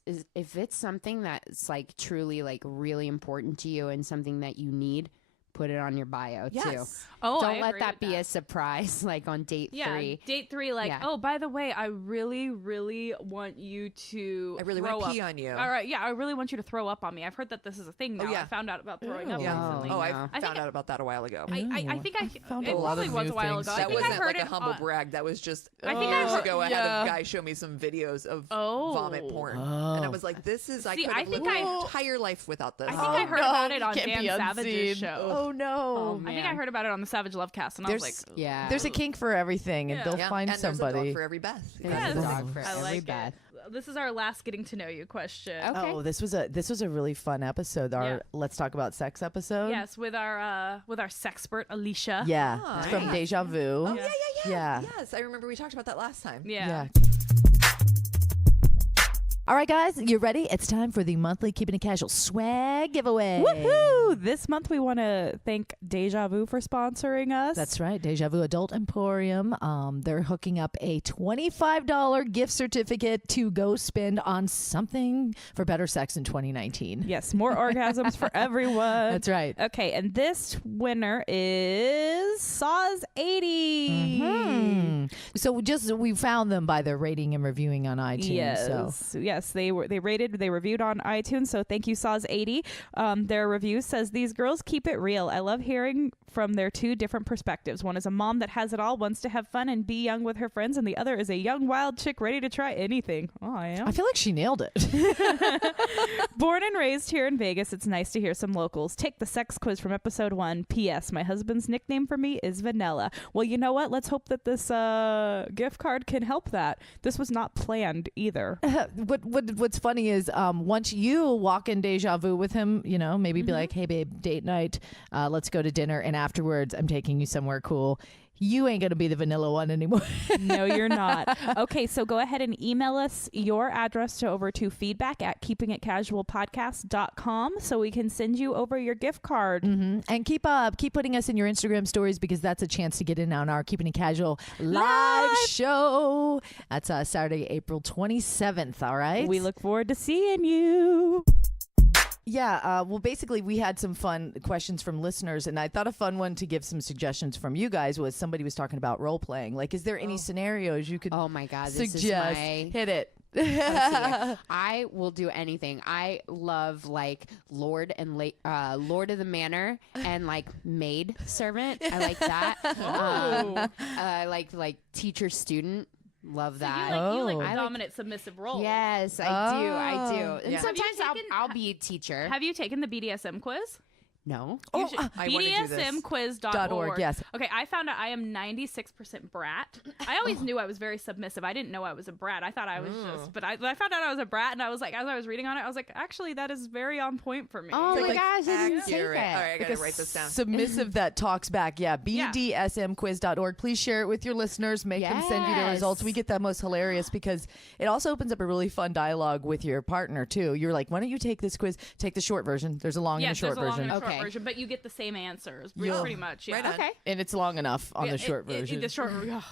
something that's like truly like really important to you and something that you need, put it on your bio too. Yes. Oh, Don't I let agree that with be a surprise like on date Yeah, 3. date 3, like, Yeah. oh, by the way, I really, really want you to I really throw want to pee up. on you. All right, yeah, I really want you to throw up on me. I've heard that this is a thing now. yeah. I found out about throwing up Ew. Yeah. recently. Oh, I no. I found think out about that a while ago. I think I found it a lot probably of was new a while things. ago. I That think I wasn't heard like a it humble on- brag. That was just I think I years heard- ago. I had yeah. a guy show me some videos of Oh. vomit porn, Oh. and I was like, "This is I See, could I have think lived I- my entire life without this." I think I heard about it on Can't Dan be Savage's unseen. show. Oh no. I think I heard about it on the Savage Lovecast, and I was like, There's Yeah. There's a kink for everything, and Yeah. they'll Yeah, find and there's a dog somebody. for every Beth. There's Yes. a dog for I every like Beth. it. this is our last getting to know you question. Okay. Oh, this was a really fun episode. Our Let's Talk About Sex episode. Yes, with our sexpert Alicia. Yeah, Oh, it's from nice. Deja Vu. Oh yeah. Yeah. Yes, I remember we talked about that last time. Yeah. All right, guys, you ready? It's time for the monthly Keeping It Casual swag giveaway. Woohoo! This month we want to thank Deja Vu for sponsoring us. That's right, Deja Vu Adult Emporium. They're hooking up a $25 gift certificate to go spend on something for better sex in 2019. Yes, more orgasms for everyone. That's right. Okay, and this winner is Saws 80. So we found them by their rating and reviewing on iTunes. Yes, they reviewed on iTunes. So thank you, Saws 80. Their review says, "These girls keep it real. I love hearing from their two different perspectives. One is a mom that has it all, wants to have fun and be young with her friends, and the other is a young wild chick ready to try anything." Oh, I am. I feel like she nailed it. Born and raised here in Vegas, it's nice to hear some locals. Take the sex quiz from episode 1. P.S. My husband's nickname for me is Vanilla. Well, you know what? Let's hope that this gift card can help that. This was not planned either. What's funny is once you walk in Deja Vu with him, maybe be like, "Hey, babe, date night. Let's go to dinner. And afterwards, I'm taking you somewhere cool." You ain't going to be the vanilla one anymore. No, you're not. Okay, so go ahead and email us your address over to feedback@keepingitcasualpodcast.com so we can send you over your gift card. And keep putting us in your Instagram stories because that's a chance to get in on our Keeping It Casual live show. That's Saturday, April 27th. All right. We look forward to seeing you. Yeah, well, basically, we had some fun questions from listeners, and I thought a fun one to give some suggestions from you guys was somebody was talking about role playing. Like, is there any scenarios you could Oh my God, this suggest? is my... Hit it. I will do anything. I love like Lord of the Manor and like maid servant. I like that. I like teacher student. Love that. You like I a dominant submissive role. Yes, I do. And Yeah. sometimes I'll be a teacher. Have you taken the BDSM quiz? No. I wanna do this. BDSMquiz.org. Yes. Okay, I found out I am 96% brat. I always knew I was very submissive. I didn't know I was a brat. I thought I was but I found out I was a brat, and I was like, as I was reading on it, I was like, actually, that is very on point for me. Oh my gosh, I didn't say Accurate. that. All right, I gotta write this down. Submissive that talks back. Yeah, BDSMquiz.org. Please share it with your listeners. Make them send you the results. We get that most hilarious because it also opens up a really fun dialogue with your partner, too. You're like, why don't you take this quiz? Take the short version. There's a long and a short there's a long version. and a short Okay. version, but you get the same answers, Yeah. pretty much. Yeah. Right on. Okay. And it's long enough on the short version. The short version.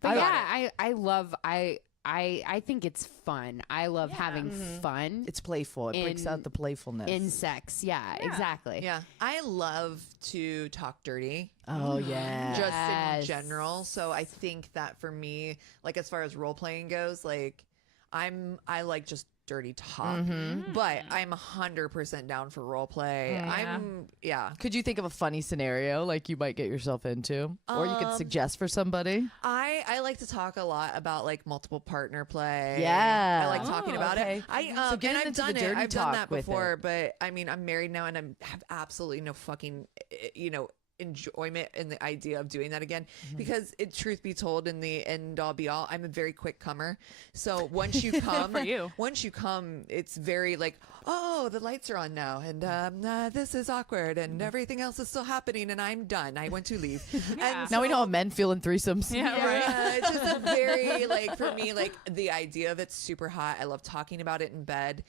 But yeah, I love I think it's fun. I love having fun It's playful. It breaks out the playfulness. in sex. Yeah, exactly. Yeah, I love to talk dirty. Oh, yeah. Just Yes. in general. So I think that for me, like as far as role playing goes, like I like just dirty talk, but I'm 100% down for role play. Could you think of a funny scenario like you might get yourself into? Or you could suggest for somebody? I like to talk a lot about like multiple partner play. Yeah. I like talking about okay. it. So get and I've into the done it. dirty I've done talk that with before, it. but I mean, I'm married now, and I have absolutely no fucking, enjoyment in the idea of doing that again, because truth be told, in the end all be all, I'm a very quick comer. So once you come, it's very like, oh, the lights are on now, and this is awkward, and everything else is still happening, and I'm done. I want to leave. And Now we know how men feel in threesomes. yeah, it's just a very like, for me, like the idea of it's super hot. I love talking about it in bed.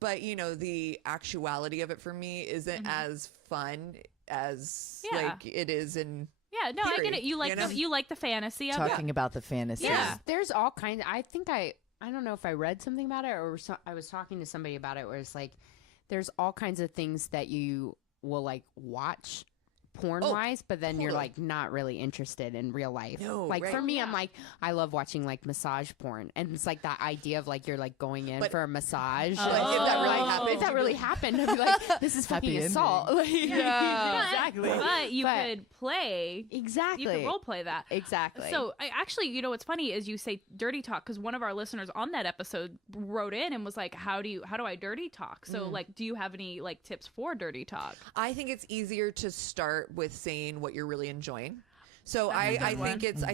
But the actuality of it for me isn't as fun as like it is in Yeah, no, I get it. You like you like the fantasy of it. Talking about the fantasy. Yeah. There's all kinds. I think I don't know if I read something about it or I was talking to somebody about it where it's like there's all kinds of things that you will like watch porn wise, but then you're like not really interested in real life. No, like right. for me, I'm like, I love watching like massage porn, and it's like that idea of like you're like going in for a massage. But if that really Like, happened, if that really happened, I'd be like, this is Happy fucking ending. assault. Like, exactly. But you could play. Exactly. You could role play that. Exactly. So I actually, what's funny is you say dirty talk, because one of our listeners on that episode wrote in and was like, how do I dirty talk? So like, do you have any like tips for dirty talk? I think it's easier to start with saying what you're really enjoying. So I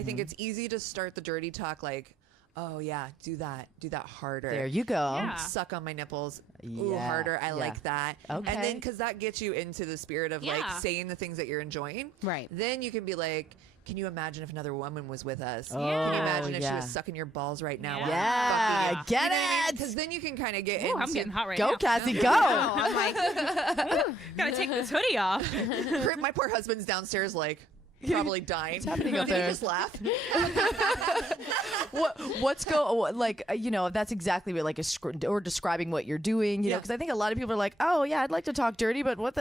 think it's easy to start the dirty talk like, Oh yeah, do that harder. There you go. Yeah. Suck on my nipples. Ooh, Yeah, harder. I yeah. like that. Okay. And then because that gets you into the spirit of like Yeah. saying the things that you're enjoying. Right. Then you can be like, can you imagine if another woman was with us? Oh, Can you imagine if she yeah. was sucking your balls right now? Yeah. Yeah, get it. Because then you can kind of get Ooh, into. I'm getting hot right Go, now. Cassie, go. I'm like, Gotta take this hoodie off. My poor husband's downstairs, like probably dying. What's happening up Did there? he just laugh? That's exactly what, like, or describing what you're doing, you know, Yeah. because I think a lot of people are like, oh yeah, I'd like to talk dirty, but Where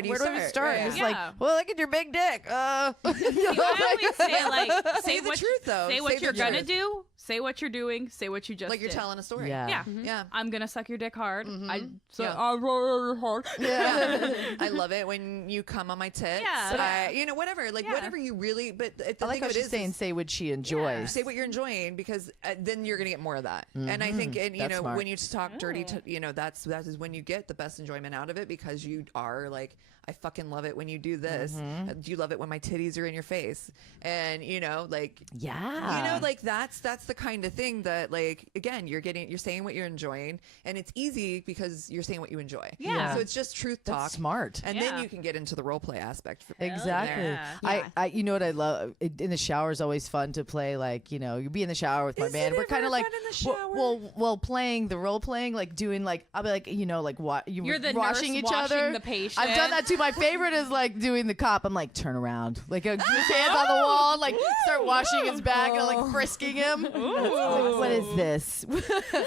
do you I start? start? Right. And it's Yeah. like, well, look at your big dick. See, I always say, like, Say the truth, though. Say what Say you're the gonna truth. do. Say what you're doing. Say what you just Like you're did. telling a story. Yeah. Yeah. Yeah. I'm gonna suck your dick hard. Yeah. I'm really hard. Yeah. I love it when you come on my tits. Yeah. Whatever. Like Yeah. whatever you really. But the I thing like how of it she's is, saying, say what she enjoys. say what you're enjoying because then you're gonna get more of that. And I think, and That's smart. when you talk dirty, that is when you get the best enjoyment out of it because you are like, I fucking love it when you do this. Do you love it when my titties are in your face? And like, Yeah. like that's the kind of thing that, like, again, you're saying what you're enjoying, and it's easy because you're saying what you enjoy. Yeah. So it's just truth talk. That's smart. And Yeah. then you can get into the role play aspect. Exactly. yeah. I you know what I love in the shower is always fun to play, like, you be in the shower with my Is band. it We're kind ever of like fun in the shower? well playing the role playing, like doing, like, I'll be like, like, what You're the washing nurse each washing other. the patient. I've done that too. My favorite is like doing the cop. I'm like, turn around, like his hands on the wall, and, like, start washing his back and, like, frisking him. Like, what is this?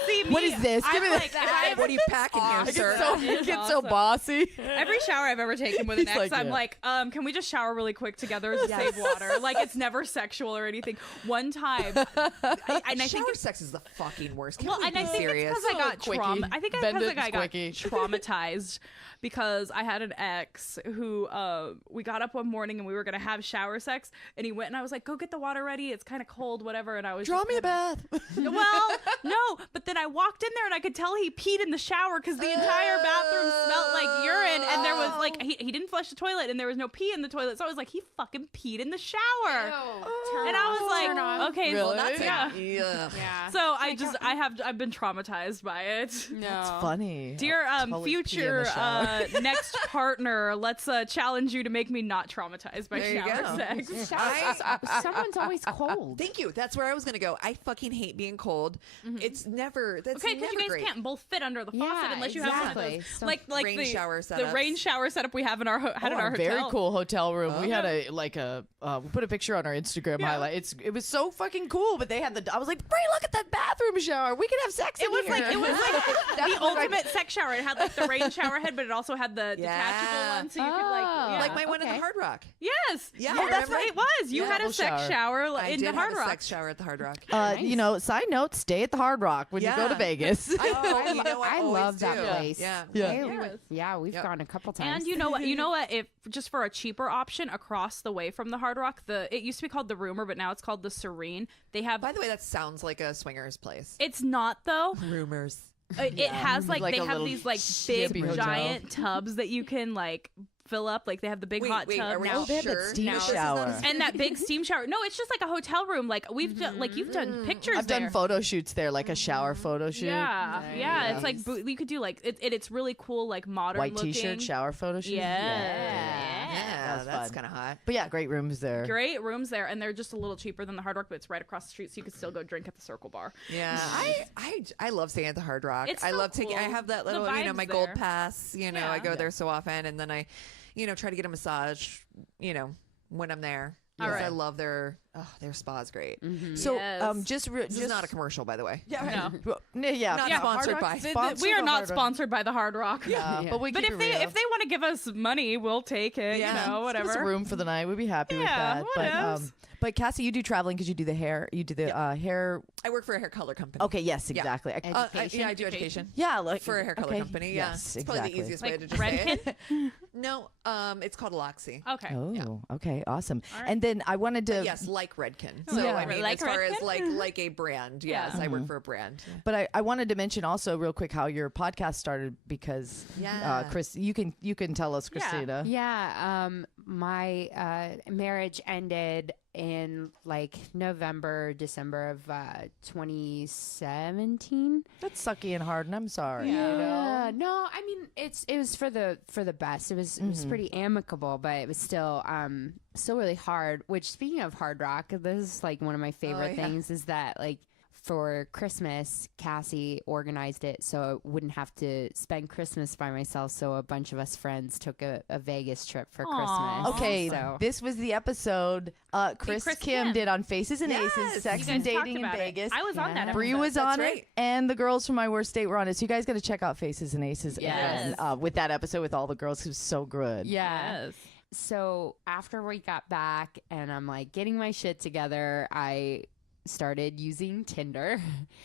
See, What is this? Give me I'm this. like, What are you packing here, I get sir? so, It is get so awesome. bossy. Every shower I've ever taken with an He's ex, like, I'm yeah. like, can we just shower really quick together to save water? Like, it's never sexual or anything. One time, I think Shower it's sex is the fucking worst. Can well, we and be I think serious? it's because I got Quickie. trauma. I think it's Bend because it, I got quickie. traumatized because I had an ex who we got up one morning and we were gonna have shower sex, and he went and I was like, go get the water ready. It's kind of cold, whatever. And I was Draw just me a kinda- bath. Well, no, but then I walked in there and I could tell he peed in the shower because the entire bathroom smelled like urine, and there was like he didn't flush the toilet and there was no pee in the toilet, so I was like, he fucking peed in the shower, and I was like, okay, Really? That's yeah. yeah. yeah. So I've been traumatized by it. No. Funny. Dear Totally pee in the future shower. next partner, let's challenge you to make me not traumatized by There you shower go. sex. Someone's always cold. Thank you. That's where I was gonna go. I fucking hate being cold. It's never. That's Okay, because never you guys great. can't both fit under the faucet Yeah, unless you have one of exactly. those, So like rain the shower the setups. rain shower setup we have in our had in our a hotel. very cool hotel room. We had we put a picture on our Instagram highlight. It was so fucking cool. But they had I was like, Bree, look at that bathroom shower. We can have sex It in was here. like That's the ultimate sex shower. It had like the rain shower head, but it also had the detachable Yeah. one, so you could like Oh. yeah. Like my one at Okay. the Hard Rock. yes, Yeah, oh, I that's remember. right. It was. You Yeah. had a Double sex shower I in did the Hard have Rock. a sex shower at the Hard Rock. Side note, stay at the Hard Rock when you go to Yeah. Vegas. You know, I always love that do. place. Yeah. Yeah, we've Yep. gone a couple times. And you know what? You know what? If just for a cheaper option across the way from the Hard Rock, it used to be called the Rumor, but now it's called the Serene. They have. By the way, that sounds like a swingers place. It's not though. Rumors. It has like, Like they a have little these like shippy big hotel. giant tubs that you can like fill up. Like they have the big hot wait, tub are we now. they have that sure? steam Now, this is not shower. a- And that big steam shower. No, it's just like a hotel room. Like we've done, like you've done pictures. I've done there. photo shoots there, like a shower photo shoot. Yeah, yeah. It's Nice. like you could do like it's really cool, like modern White looking. t-shirt, shower photo shoot. Yeah, was that's fun. kind of hot. But yeah, great rooms there. Great rooms there, and they're just a little cheaper than the Hard Rock, but it's right across the street, so you could still go drink at the Circle Bar. Yeah, I love staying at the Hard Rock. It's I so love taking. I cool. have that The little, vibes my gold there. pass. I Yeah. go there so often, and then I, try to get a massage. When I'm there. All Because right. I love their spa is great. So Yes. just This is not a commercial, by the way. yeah, No. yeah, Not yeah, sponsored Hard Rock by. sponsors We are the not Hard Rock. sponsored by the Hard Rock. Yeah, but we But keep if it they real. if they want to give us money, we'll take it. Yeah. You know, Give us whatever. a room for the night, we'd be happy with Yeah, that. what But Cassie, you do traveling because you do the hair. You do the hair. I work for a hair color company. Okay, yes, Yeah. exactly. I do education. Yeah, like For a hair color okay, company, yeah. Yes, It's probably the exactly. easiest way Like to just say it. Redken? No, it's called Aloxy. Okay. Oh, okay, awesome. All right. And then I wanted to, Yes, like Redken. So Yeah. I mean, Like as far as Redken? like a brand, yes, I work for a brand. but I wanted to mention also real quick how your podcast started because, Yeah. Chris, you can tell us, Yeah. Christina. Yeah, my marriage ended in like November, December of 2017. That's sucky and hard, and I'm sorry. Yeah, no, I mean it was for the best. It was pretty amicable, but it was still really hard. Which, speaking of hard rock, this is like one of my favorite things is that like for Christmas, Cassi organized it so I wouldn't have to spend Christmas by myself. So a bunch of us friends took a Vegas trip for Christmas. Okay, so. this was the episode Chris Kim did on Faces and Aces, Sex and Dating in Vegas. I was on that episode. Bree was on it, and the girls from My Worst Date were on it. So you guys got to check out Faces and Aces Yes. again, with that episode with all the girls. It was so good. Yeah. Yes. So after we got back and I'm like getting my shit together, I started using Tinder.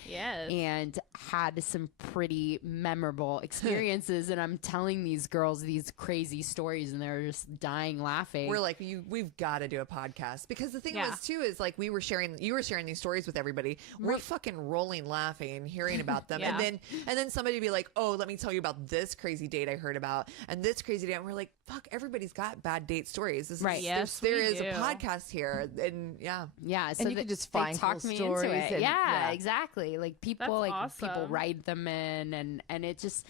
Yes. And had some pretty memorable experiences. And I'm telling these girls these crazy stories and they're just dying laughing. We're like, we've got to do a podcast, because the thing was too is like you were sharing these stories with everybody. We're fucking rolling laughing hearing about them. And then somebody be like, oh, let me tell you about this crazy date I heard about and this crazy date. And we're like, fuck, everybody's got bad date stories. Right. Yes, there we is do. a podcast here. And yeah. So And you can just find talked cool me stories into it. and- Yeah, exactly. Like people, That's people awesome. write them in, and it just,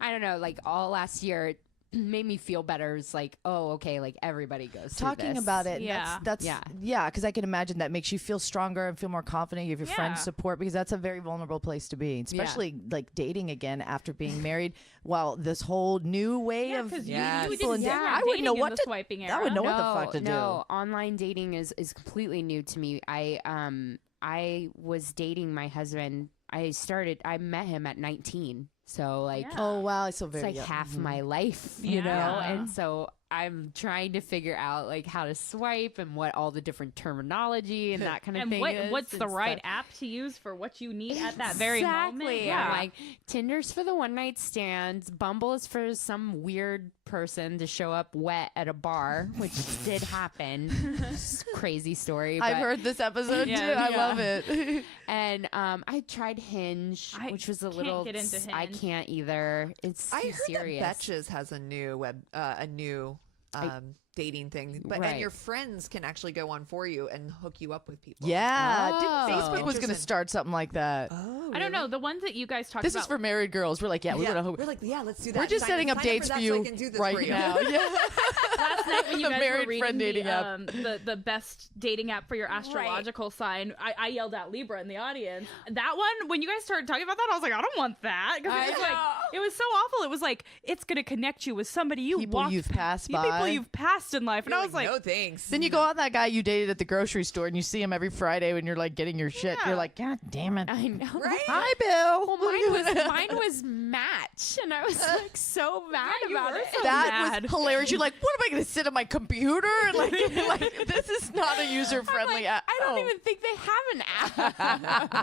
I don't know. Like all last year, it made me feel better. It's like, oh, okay, like everybody goes through Talking this. about it, Yeah. that's because I can imagine that makes you feel stronger and feel more confident. You have your friends' support, because that's a very vulnerable place to be, especially like dating again after being married. Well, this whole new way of because you people didn't, and I I wouldn't know what to. swiping I wouldn't know era. what the fuck to No, online dating is completely new to me. I was dating my husband. I met him at 19. So like Yeah. do. Oh wow, it's so it's very like young. half my life, you know? Yeah. And so I'm trying to figure out like how to swipe and what all the different terminology and that kind of And thing is. what's the and right stuff. app to use for what you need at that very moment? Exactly. Yeah. I'm like, Tinder's for the one night stands. Bumble is for some weird person to show up wet at a bar, which did happen. Crazy story. I've but- heard this episode too. Yeah. I Yeah. love it. And I tried Hinge, I which was a can't little. get into I Hinge. can't either. It's I too heard serious. that Betches has a new dating thing, but Right. and your friends can actually go on for you and hook you up with people. Yeah, Oh. Facebook was going to Interesting. start something like that. Oh, I don't know. The ones that you guys talked This about. is for married girls. We're like, we Yeah, want we're like, let's do that. We're just Sign setting up up for dates that for so you I can do this right for you. now. Yeah. last night when you The guys married were reading friend dating app. the best dating app for your astrological sign, I yelled out Libra in the audience. That one, when you guys started talking about that, I was like, I don't want that, because it was like, it was so awful. It was like, it's gonna connect you with somebody you People walked, you've passed by. people you've passed in life, and You're I was like, no thanks. Then you go out that guy you dated at the grocery store and you see him every Friday when you're like getting your shit. Yeah. You're like, God damn it. I know. Right? Hi, Bill. Well, mine was Match, and I was like so mad you about were it. so That mad. was hilarious. You're like, what am I going to sit on my computer? Like, this is not a user friendly app. I don't even think they have an app.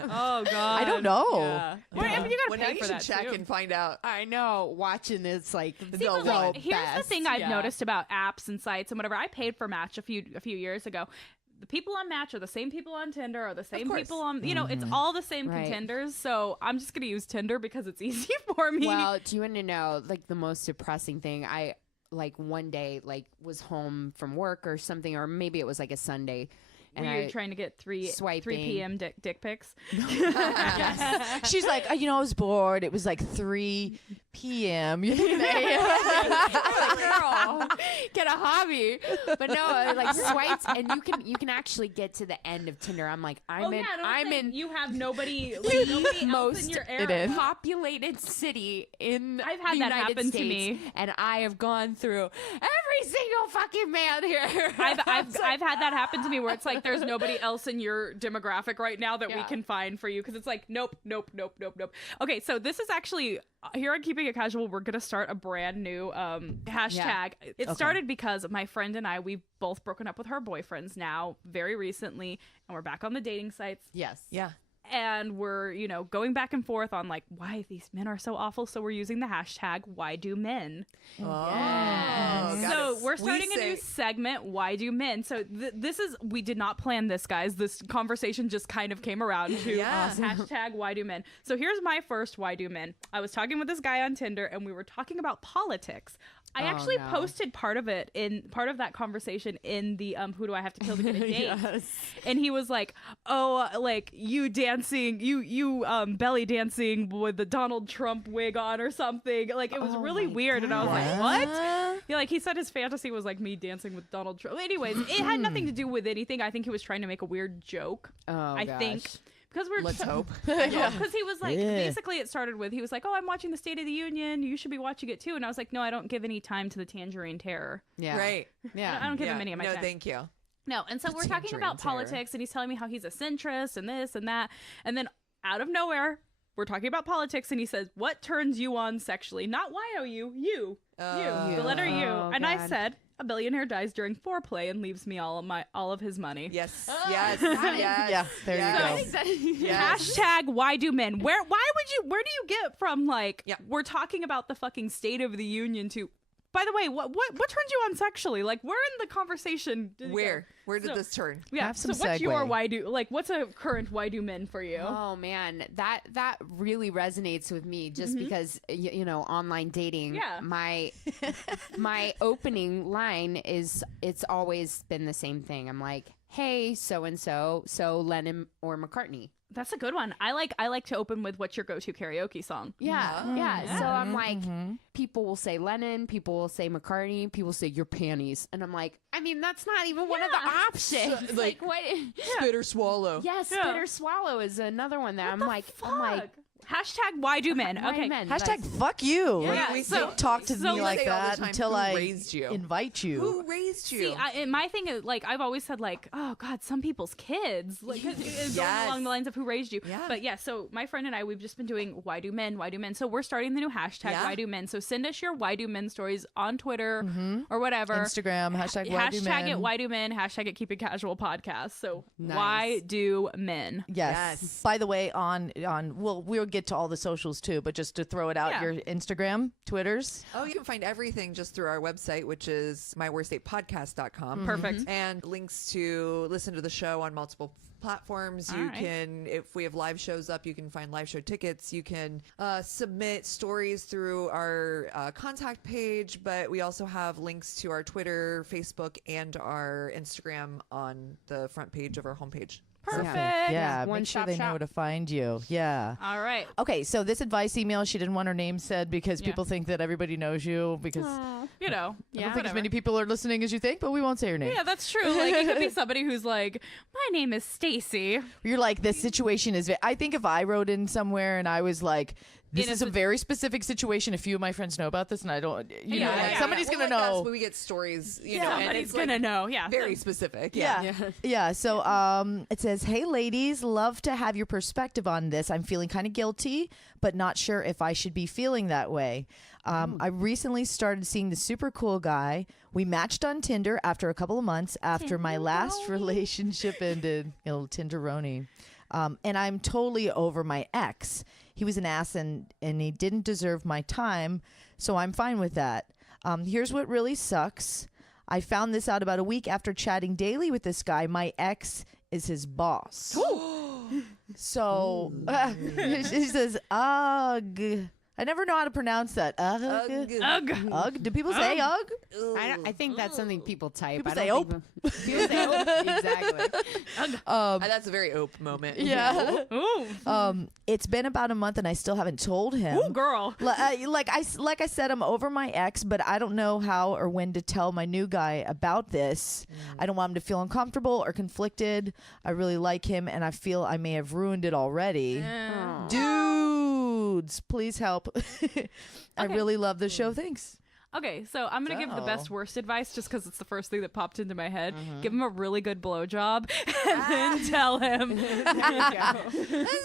oh god, I don't know. Yeah. Well, I mean, you Well, gotta now pay you for should that check too. and find out. I know. Watching it's like the See, but, like, here's the best. thing I've Yeah. noticed about apps and sites and whatever. I paid for Match a few years ago. The people on Match are the same people on Tinder, or the same course. people on, it's all the same Right. contenders. So I'm just gonna use Tinder because it's easy for me. Well, do you want to know like the most depressing thing? I like one day like was home from work or something, or maybe it was like a Sunday, and Were you I trying to get 3 swiping. p.m. dick pics? She's like, I was bored. It was like 3 p.m. You think girl, get a hobby. But no, like swipes, and you can actually get to the end of Tinder. I'm like, I'm in You have nobody, like, nobody else most in your It area. is. populated city in I've had the that United happen to States, me. and I have gone through every single fucking man here. I've had that happen to me where it's like there's nobody else in your demographic right now that we Yeah. can find for you, because it's like nope. Okay, so this is actually here on Keeping It Casual. We're gonna start a brand new hashtag. It started because my friend and we've both broken up with our boyfriends now very recently, and we're back on the dating sites. Yes. Yeah. and we're, you know, going back and forth on like why these men are so awful. So we're using the hashtag why do men. So we're starting a new segment, why do men? So this is, we did not plan this, guys. This conversation just kind of came around to hashtag why do men. So here's my first why do men. I was talking with this guy on Tinder and we were talking about politics. I actually posted part of that conversation in the who do I have to kill to get a date? And he was like, oh, like you dancing, you belly dancing with the Donald Trump wig on or something. Like it was really weird. And I was like, what? Yeah, like he said his fantasy was like me dancing with Donald Trump. Anyways, it had nothing to do with anything. I think he was trying to make a weird joke. I think. Because let's hope. Because he was like, basically it started with, he was like, oh, I'm watching the State of the Union. You should be watching it too. And I was like, no, I don't give any time to the Tangerine Terror. Yeah. Right. Yeah. I don't give him any of my time. No, thank you. No. And so we're talking about politics and he's telling me how he's a centrist and this and that. And then out of nowhere, we're talking about politics and he says, what turns you on sexually? Not Y-O-U, you. The letter U. And I said, a billionaire dies during foreplay and leaves me all of his money. Yes. Yeah, there you go. Hashtag why do men? Where do you get from like we're talking about the fucking State of the Union to, by the way, what turns you on sexually? Like where in the conversation where did this turn? Yeah. Have some so what's segue. your what's a current why do men for you? Oh man, that really resonates with me just because you know, online dating. Yeah. My opening line is, it's always been the same thing. I'm like, hey, so and so Lennon or McCartney. That's a good one. I like to open with what's your go-to karaoke song? Yeah. So I'm like, people will say Lennon, people will say McCartney, people say your panties. And I'm like, I mean, that's not even one of the options. So, like what? Spit or swallow. Yes, spit or swallow is another one that I'm like, hashtag why do men? Why Okay. men? Hashtag fuck you. Yeah. We So- don't talk to so me we like say all the that time, until who I raised you? invite you. Who raised you? See, my thing is like I've always said like, oh God, some people's kids, like it's going along the lines of who raised you. Yeah. But yeah, so my friend and I, we've just been doing why do men? So we're starting the new hashtag why do men. So send us your why do men stories on Twitter or whatever. Instagram, hashtag why do men. Hashtag it why do men, hashtag it keep it casual podcast. So Nice. why do men? Yes. By the way, on we'll get to all the socials too, but just to throw it out, your Instagram, Twitters. Oh, you can find everything just through our website, which is myworstdatepodcast.com. Perfect. And links to listen to the show on multiple platforms. You can, if we have live shows up, you can find live show tickets. You can submit stories through our contact page, but we also have links to our Twitter, Facebook, and our Instagram on the front page of our homepage. Perfect. Yeah, One make sure stop they know shop. where to find you. Yeah. All right. Okay, so this advice email, she didn't want her name said because people think that everybody knows you because You know. I don't think as many people are listening as you think, but we won't say your name. Yeah, that's true. Like it could be somebody who's like, my name is Stacy. You're like, this situation is. I think if I wrote in somewhere and I was like, this is a very specific situation. A few of my friends know about this, and I don't. You know, like, somebody's Well, gonna like know. us, when we get stories, you know, and Somebody's it's gonna like know. Yeah. very specific. Yeah. So it says, "Hey ladies, love to have your perspective on this. I'm feeling kind of guilty, but not sure if I should be feeling that way. I recently started seeing the super cool guy. We matched on Tinder after a couple of months after my last relationship ended. You know, Tinderoni. And I'm totally over my ex. He was an ass and he didn't deserve my time, so I'm fine with that. Here's what really sucks. I found this out about a week after chatting daily with this guy. My ex is his boss. So he says, ugh. I never know how to pronounce that. Ugh. Ugh. Do people say ugh? I think that's something people type. People I say don't think people say ope. Exactly. That's a very ope moment. Yeah. Ooh. It's been about a month and I still haven't told him. Ooh, girl. Like I said, I'm over my ex, but I don't know how or when to tell my new guy about this. I don't want him to feel uncomfortable or conflicted. I really like him and I feel I may have ruined it already. Dudes, please help. I really love the show. Thanks. Okay, so I'm gonna give the best worst advice just because it's the first thing that popped into my head. Give him a really good blowjob and then tell him.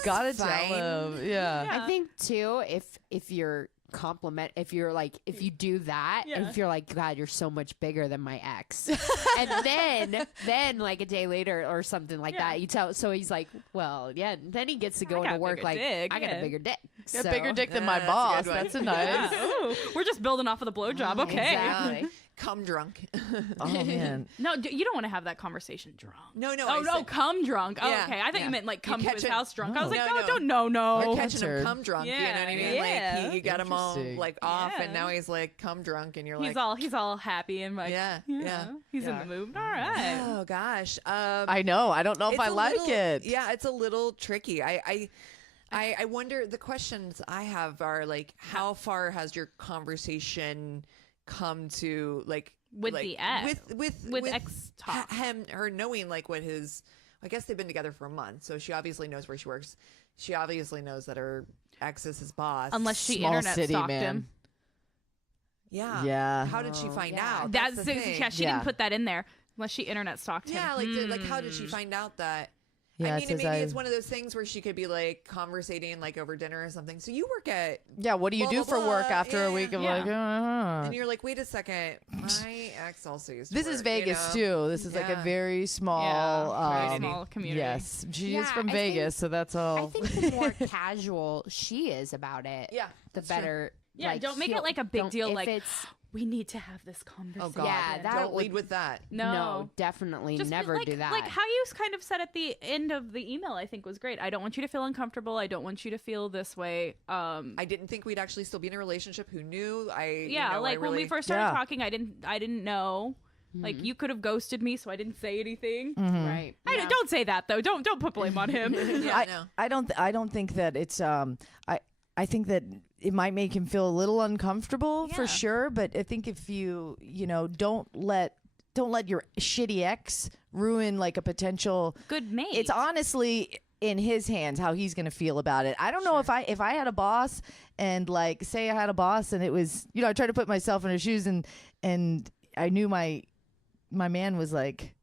Gotta tell him. Yeah. I think too, if you're compliment if you're like if you do that and if you're like, God, you're so much bigger than my ex. And then like a day later or something like that, you tell, so he's like, well, yeah, then he gets to go into work like, dick, I got a bigger dick. A bigger dick than my boss. That's a nice. Ooh, we're just building off of the blowjob. Okay. Exactly. Come drunk. Oh man. No, you don't want to have that conversation drunk. No. Oh no, come drunk. Oh, Yeah, okay. I thought you meant like come to his catch it- house drunk. I was like, No, no. You're catching him Absurd. come drunk. You know what I mean? Yeah. Like you got him all Interesting. like off, Yeah. and now he's like come drunk, and you're He's like, all happy and like, Yeah. he's in the mood. All right. oh gosh. I know. I don't know if It's I a like little- it. Yeah, it's a little tricky. I wonder. The questions I have are like, how far has your conversation come to like With like, the ex. with ex talk. her knowing like what his. I guess they've been together for a month, so she obviously knows where she works. She obviously knows that her ex is his boss. Unless she Small internet city, stalked man. him. yeah, Yeah. How did she find yeah. out? That's the thing. yeah. She Yeah. didn't put that in there unless she internet stalked him. Yeah, like how did she find out that? Yeah, I it mean, says maybe it's I- one of those things where she could be like conversating like over dinner or something. So you work at, Yeah, what do you Blah, do blah, for work blah. after a Yeah. week of Yeah. like, and you're like, wait a second, my ex also used to this work, is Vegas you know? too. This is like a Yeah. very small, very small community. Yes, she is Yeah, from I Vegas, so that's all. I think the more casual she is about it, Yeah, the that's true. better. Yeah, like, don't make it he'll- like a big don't- deal, if like, it's we need to have this conversation. Oh God, Yeah, that don't would- lead with that. No. definitely Just never like, do that. Like how you kind of said at the end of the email, I think was great. I don't want you to feel uncomfortable. I don't want you to feel this way. I didn't think we'd actually still be in a relationship. Who knew? Yeah, like I when we really- first started Yeah. talking, I didn't know. Like you could have ghosted me, so I didn't say anything. right? Don't say that though. Don't put blame on him. Yeah, no. I don't think that it's I think that it might make him feel a little uncomfortable for Yeah. sure, but I think if you don't let your shitty ex ruin like a potential Good mate. It's honestly in his hands how he's going to feel about it. I don't know if I had a boss and like say I had a boss and it was, I tried to put myself in her shoes and I knew my man was like,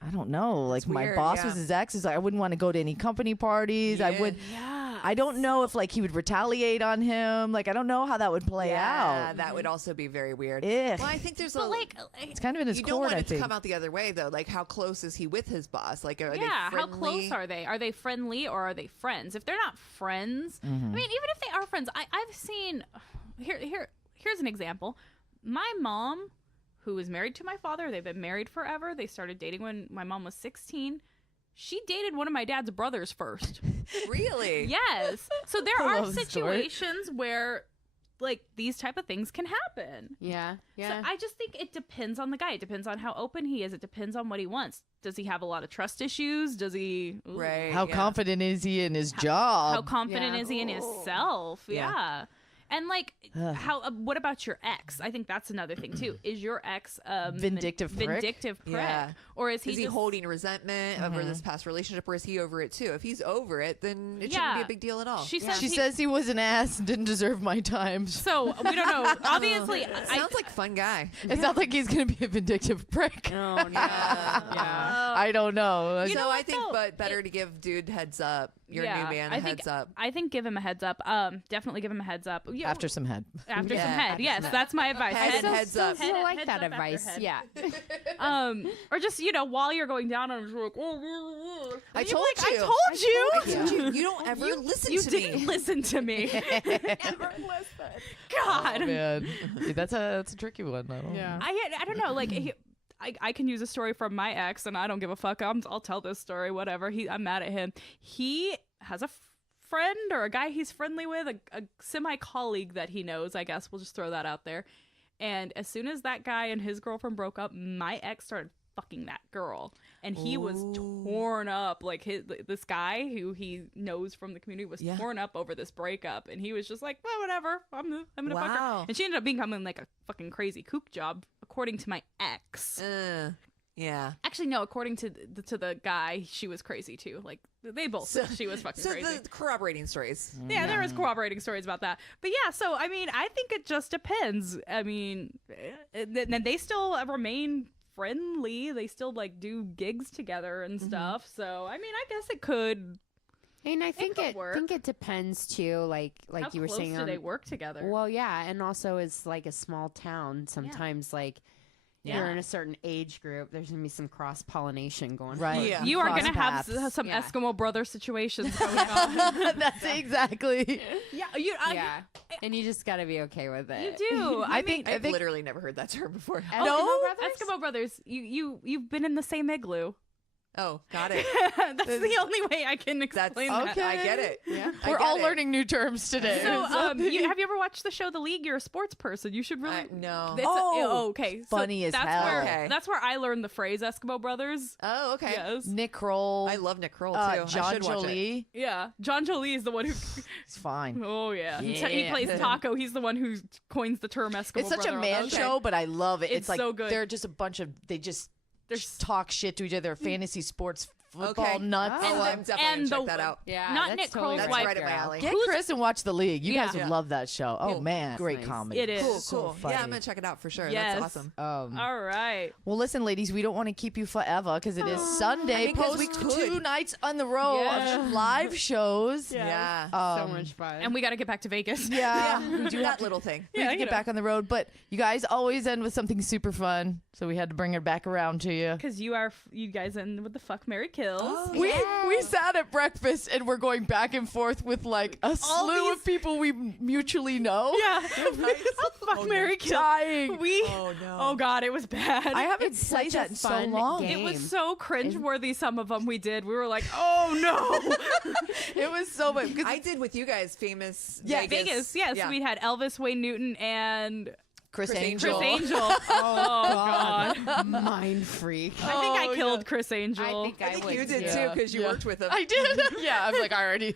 I don't know, like my weird, boss yeah. was his ex. Is like I wouldn't want to go to any company parties. I Yeah. would. Yeah. I don't know if like he would retaliate on him. Like I don't know how that would play Yeah, out. that would also be very weird. Ugh. Well, I think there's But a like, It's kind of in his you don't court, want I it to think. come out the other way though. Like, how close is he with his boss? Like, are they yeah, how friendly? close are they? Are they friendly or are they friends? If they're not friends, I Mm-hmm. mean, even if they are friends, I've seen here's an example. My mom, who is married to my father, they've been married forever. They started dating when my mom was 16. She dated one of my dad's brothers first. Really? Yes. So there I are love the story. situations where like these type of things can happen. Yeah, yeah. So I just think it depends on the guy. It depends on how open he is. It depends on what he wants. Does he have a lot of trust issues? Does he ooh, Right. How yeah. confident is he in his job? How confident Yeah. is he in himself? Yeah. Yeah. And like, Ugh. how? What about your ex? I think that's another thing too. Is your ex Vindictive prick? Vindictive prick, Yeah. or is he Is he just, holding resentment over this past relationship, or is he over it too? If he's over it, then it shouldn't be Yeah. a big deal at all. She says She he- says he was an ass and didn't deserve my time. So we don't know. Obviously, Sounds like a fun guy. It sounds like he's going to be a vindictive prick. Oh no. yeah. I don't know. So know I what, think, though? but better to give dude heads up. Your Yeah, new man I think- heads up. I think give him a heads up. Definitely give him a heads up. You- After some head. after Yeah, some head. after Yes, some head. that's my advice. Head, Head- heads up. Still like heads that up after advice. head. Yeah. or just while you're going down on him, like, oh, I and you're told like, you. I told you. I told you. You don't ever listen You to didn't me. listen to me. Never listen. God. Oh, man. That's a tricky one. I don't Yeah. I don't know. Like I can use a story from my ex, and I don't give a fuck. I'll tell this story. Whatever. I'm mad at him. He has a friend or a guy he's friendly with, a semi colleague that he knows. I guess we'll just throw that out there. And as soon as that guy and his girlfriend broke up, my ex started fucking that girl, and he was torn up. Like this guy who he knows from the community was Yeah. torn up over this breakup, and he was just like, well, whatever, I'm gonna fuck Wow. her. And she ended up becoming like a fucking crazy kook job, according to my ex. Yeah. Actually, no, according to the guy, she was crazy too. Like they both said she was fucking So crazy. the corroborating stories. Yeah, there was corroborating stories about that. But yeah, so I mean, I think it just depends. I mean, then they still remain friendly. They still like do gigs together and stuff. So I mean, I guess it could And I think could work. think it depends too, like How you were close saying. do they work together? Well, yeah, and also it's like a small town. Sometimes, like you're in a certain age group, there's gonna be some cross pollination going on. Right. Yeah. You are Cross going to have paths. some Yeah. Eskimo brother situations going on. That's exactly. Yeah, Yeah, and you just got to be okay with it. you do. I think I've literally never heard that term before. Eskimo No? brothers? Eskimo brothers, you've been in the same igloo. Oh, got it. That's the only way I can That's explain that. okay. I get it. Yeah. I We're get all it. learning new terms today. So, have you ever watched the show The League? You're a sports person. You should really. No. Okay. Funny as that's hell. Where, Okay. That's where I learned the phrase Eskimo brothers. Oh, okay. Yes. Nick Kroll. I love Nick Kroll too. I John should watch it. Jolie. Yeah. John Jolie is the one who. It's fine. Oh yeah. He Yeah. plays Taco. He's the one who coins the term Eskimo. It's such a brother on man that show, but I love it. It's like so good. they're just a bunch of they just There's- talk shit to each other. They're fantasy sports football Okay. nuts. Oh, I'm definitely and gonna the- check that out. Yeah, Not that's Nick totally Kroll's That's wife, right up my girl. alley. Get Who's- Chris and watch The League. You guys would Yeah. love that show. Oh Yeah. man, great nice. comedy. It is. Cool, So cool. funny. Yeah, I'm gonna check it out for sure. Yes. That's awesome. All right. Well, listen, ladies, we don't want to keep you forever because it is Sunday. I mean, 'cause we Post could. 2 nights on the row Yeah. of live shows. Yeah. So much fun. And we got to get back to Vegas. Yeah, Yeah. we do have that to little thing. we have to you get know. back on the road. But you guys always end with something super fun, so we had to bring it back around to you. Because you guys end with the fuck, Mary kills. We sat at breakfast and we're going back and forth with like a slew of people we mutually know. Yeah. Fuck, Mary kill. Dying. Oh no. Oh God, it was bad. I haven't It's played such a that in so fun long. game. It was so cringeworthy. Some of them we did. We were like, oh no. It was so bad because I did with you guys famous Yeah, Vegas. Yes, Yeah. we had Elvis, Wayne Newton, and Chris Chris Angel. Chris Angel. Oh God. mind freak. I think I killed Chris Angel. I think I think would you did too. too because you Yeah. worked with him. I did. Yeah, I'm like, I already.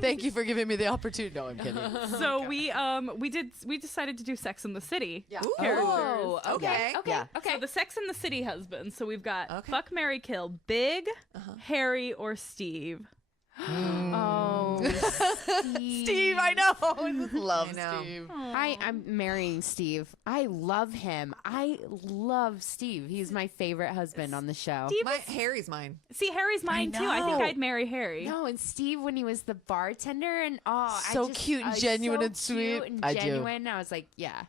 Thank you for giving me the opportunity. No, I'm kidding. So we decided to do Sex in the City. Yeah. Ooh. characters. Oh, okay, Yeah. okay, Yeah. okay. So the Sex in the City husbands. So we've got Okay. fuck, Mary, kill, Big, Harry, or Steve. Oh, Steve, I know. Love I know. Steve. I'm marrying Steve. I love him. I love Steve. He's my favorite husband on the show. Steve Harry's mine. See, Harry's mine too. I think know. I'd marry Harry. No, and Steve when he was the bartender and So cute and genuine and sweet. Cute and I do. genuine. I was like, yeah.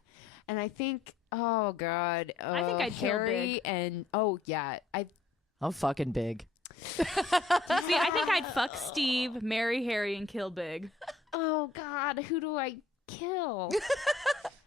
And I think, oh god, I think I'd kill Harry Big. and I'm fucking big. See, I think I'd fuck Steve, marry Harry, and kill Big. oh god, who do I kill?